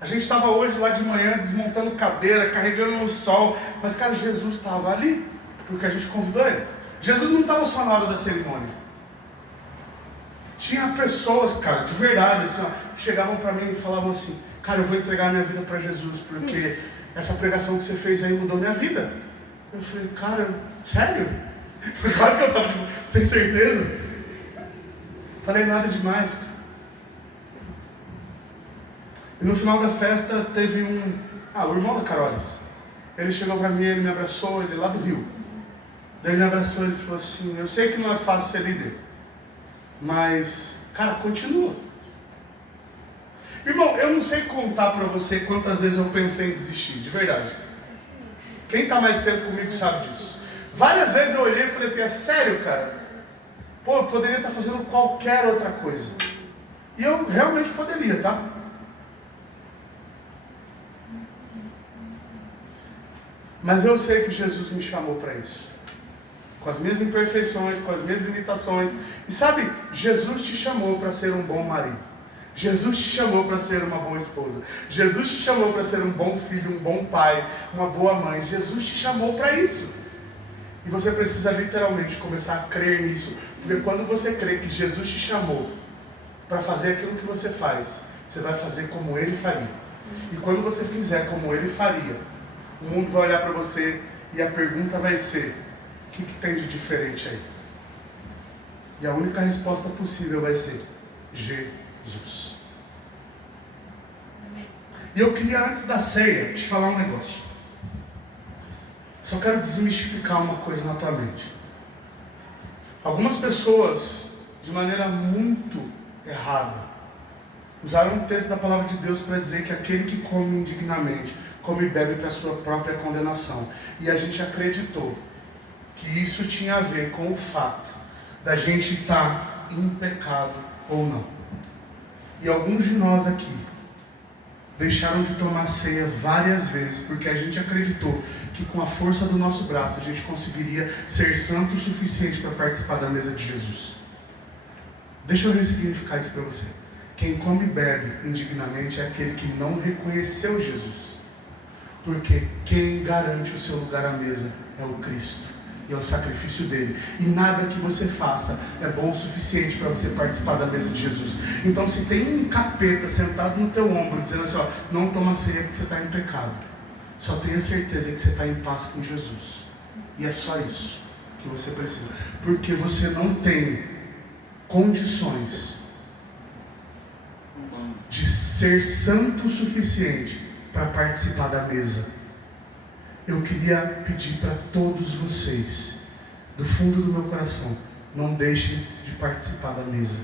A gente estava hoje lá de manhã desmontando cadeira, carregando no sol, mas, cara, Jesus estava ali, porque a gente convidou Ele. Jesus não estava só na hora da cerimônia. Tinha pessoas, cara, de verdade, assim, ó, que chegavam para mim e falavam assim, cara, eu vou entregar minha vida para Jesus, porque essa pregação que você fez aí mudou minha vida. Eu falei, cara, sério? Foi quase que eu tava tipo, você tem certeza? Falei, nada demais, cara. E no final da festa teve o irmão da Carolis. Ele chegou pra mim, ele me abraçou, ele lá do Rio. Daí ele me abraçou e ele falou assim, eu sei que não é fácil ser líder, mas, cara, continua. Irmão, eu não sei contar pra você quantas vezes eu pensei em desistir, de verdade. Quem está mais tempo comigo sabe disso. Várias vezes eu olhei e falei assim, é sério, cara? Pô, eu poderia estar fazendo qualquer outra coisa. E eu realmente poderia, tá? Mas eu sei que Jesus me chamou para isso. Com as minhas imperfeições, com as minhas limitações. E sabe, Jesus te chamou para ser um bom marido. Jesus te chamou para ser uma boa esposa. Jesus te chamou para ser um bom filho, um bom pai, uma boa mãe. Jesus te chamou para isso. E você precisa literalmente começar a crer nisso. Porque quando você crê que Jesus te chamou para fazer aquilo que você faz, você vai fazer como Ele faria. E quando você fizer como Ele faria, o mundo vai olhar para você e a pergunta vai ser, o que tem de diferente aí? E a única resposta possível vai ser, Jesus. E eu queria, antes da ceia, te falar um negócio. Só quero desmistificar uma coisa na tua mente. Algumas pessoas, de maneira muito errada, usaram um texto da palavra de Deus para dizer que aquele que come indignamente, come e bebe para a sua própria condenação. E a gente acreditou que isso tinha a ver com o fato da gente estar em pecado ou não. E alguns de nós aqui deixaram de tomar ceia várias vezes porque a gente acreditou que com a força do nosso braço a gente conseguiria ser santo o suficiente para participar da mesa de Jesus. Deixa eu ressignificar isso para você. Quem come e bebe indignamente é aquele que não reconheceu Jesus. Porque quem garante o seu lugar à mesa é o Cristo. e ao sacrifício dele. E nada que você faça é bom o suficiente para você participar da mesa de Jesus. Então, se tem um capeta sentado no teu ombro, dizendo assim, ó, não toma ceia porque você está em pecado, só tenha certeza que você está em paz com Jesus. E é só isso que você precisa. Porque você não tem condições de ser santo o suficiente para participar da mesa. Eu queria pedir para todos vocês, do fundo do meu coração, não deixem de participar da mesa.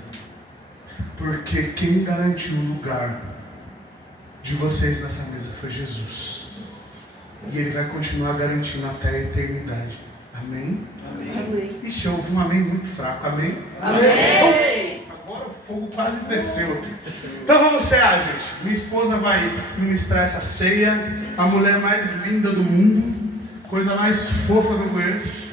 Porque quem garantiu o lugar de vocês nessa mesa foi Jesus. E Ele vai continuar garantindo até a eternidade. Amém? Amém. Ixi, eu ouvi um amém muito fraco. Amém? Amém. Agora o fogo quase desceu aqui. Então vamos cear, gente. Minha esposa vai ministrar essa ceia. A mulher mais linda do mundo. Coisa mais fofa que eu conheço.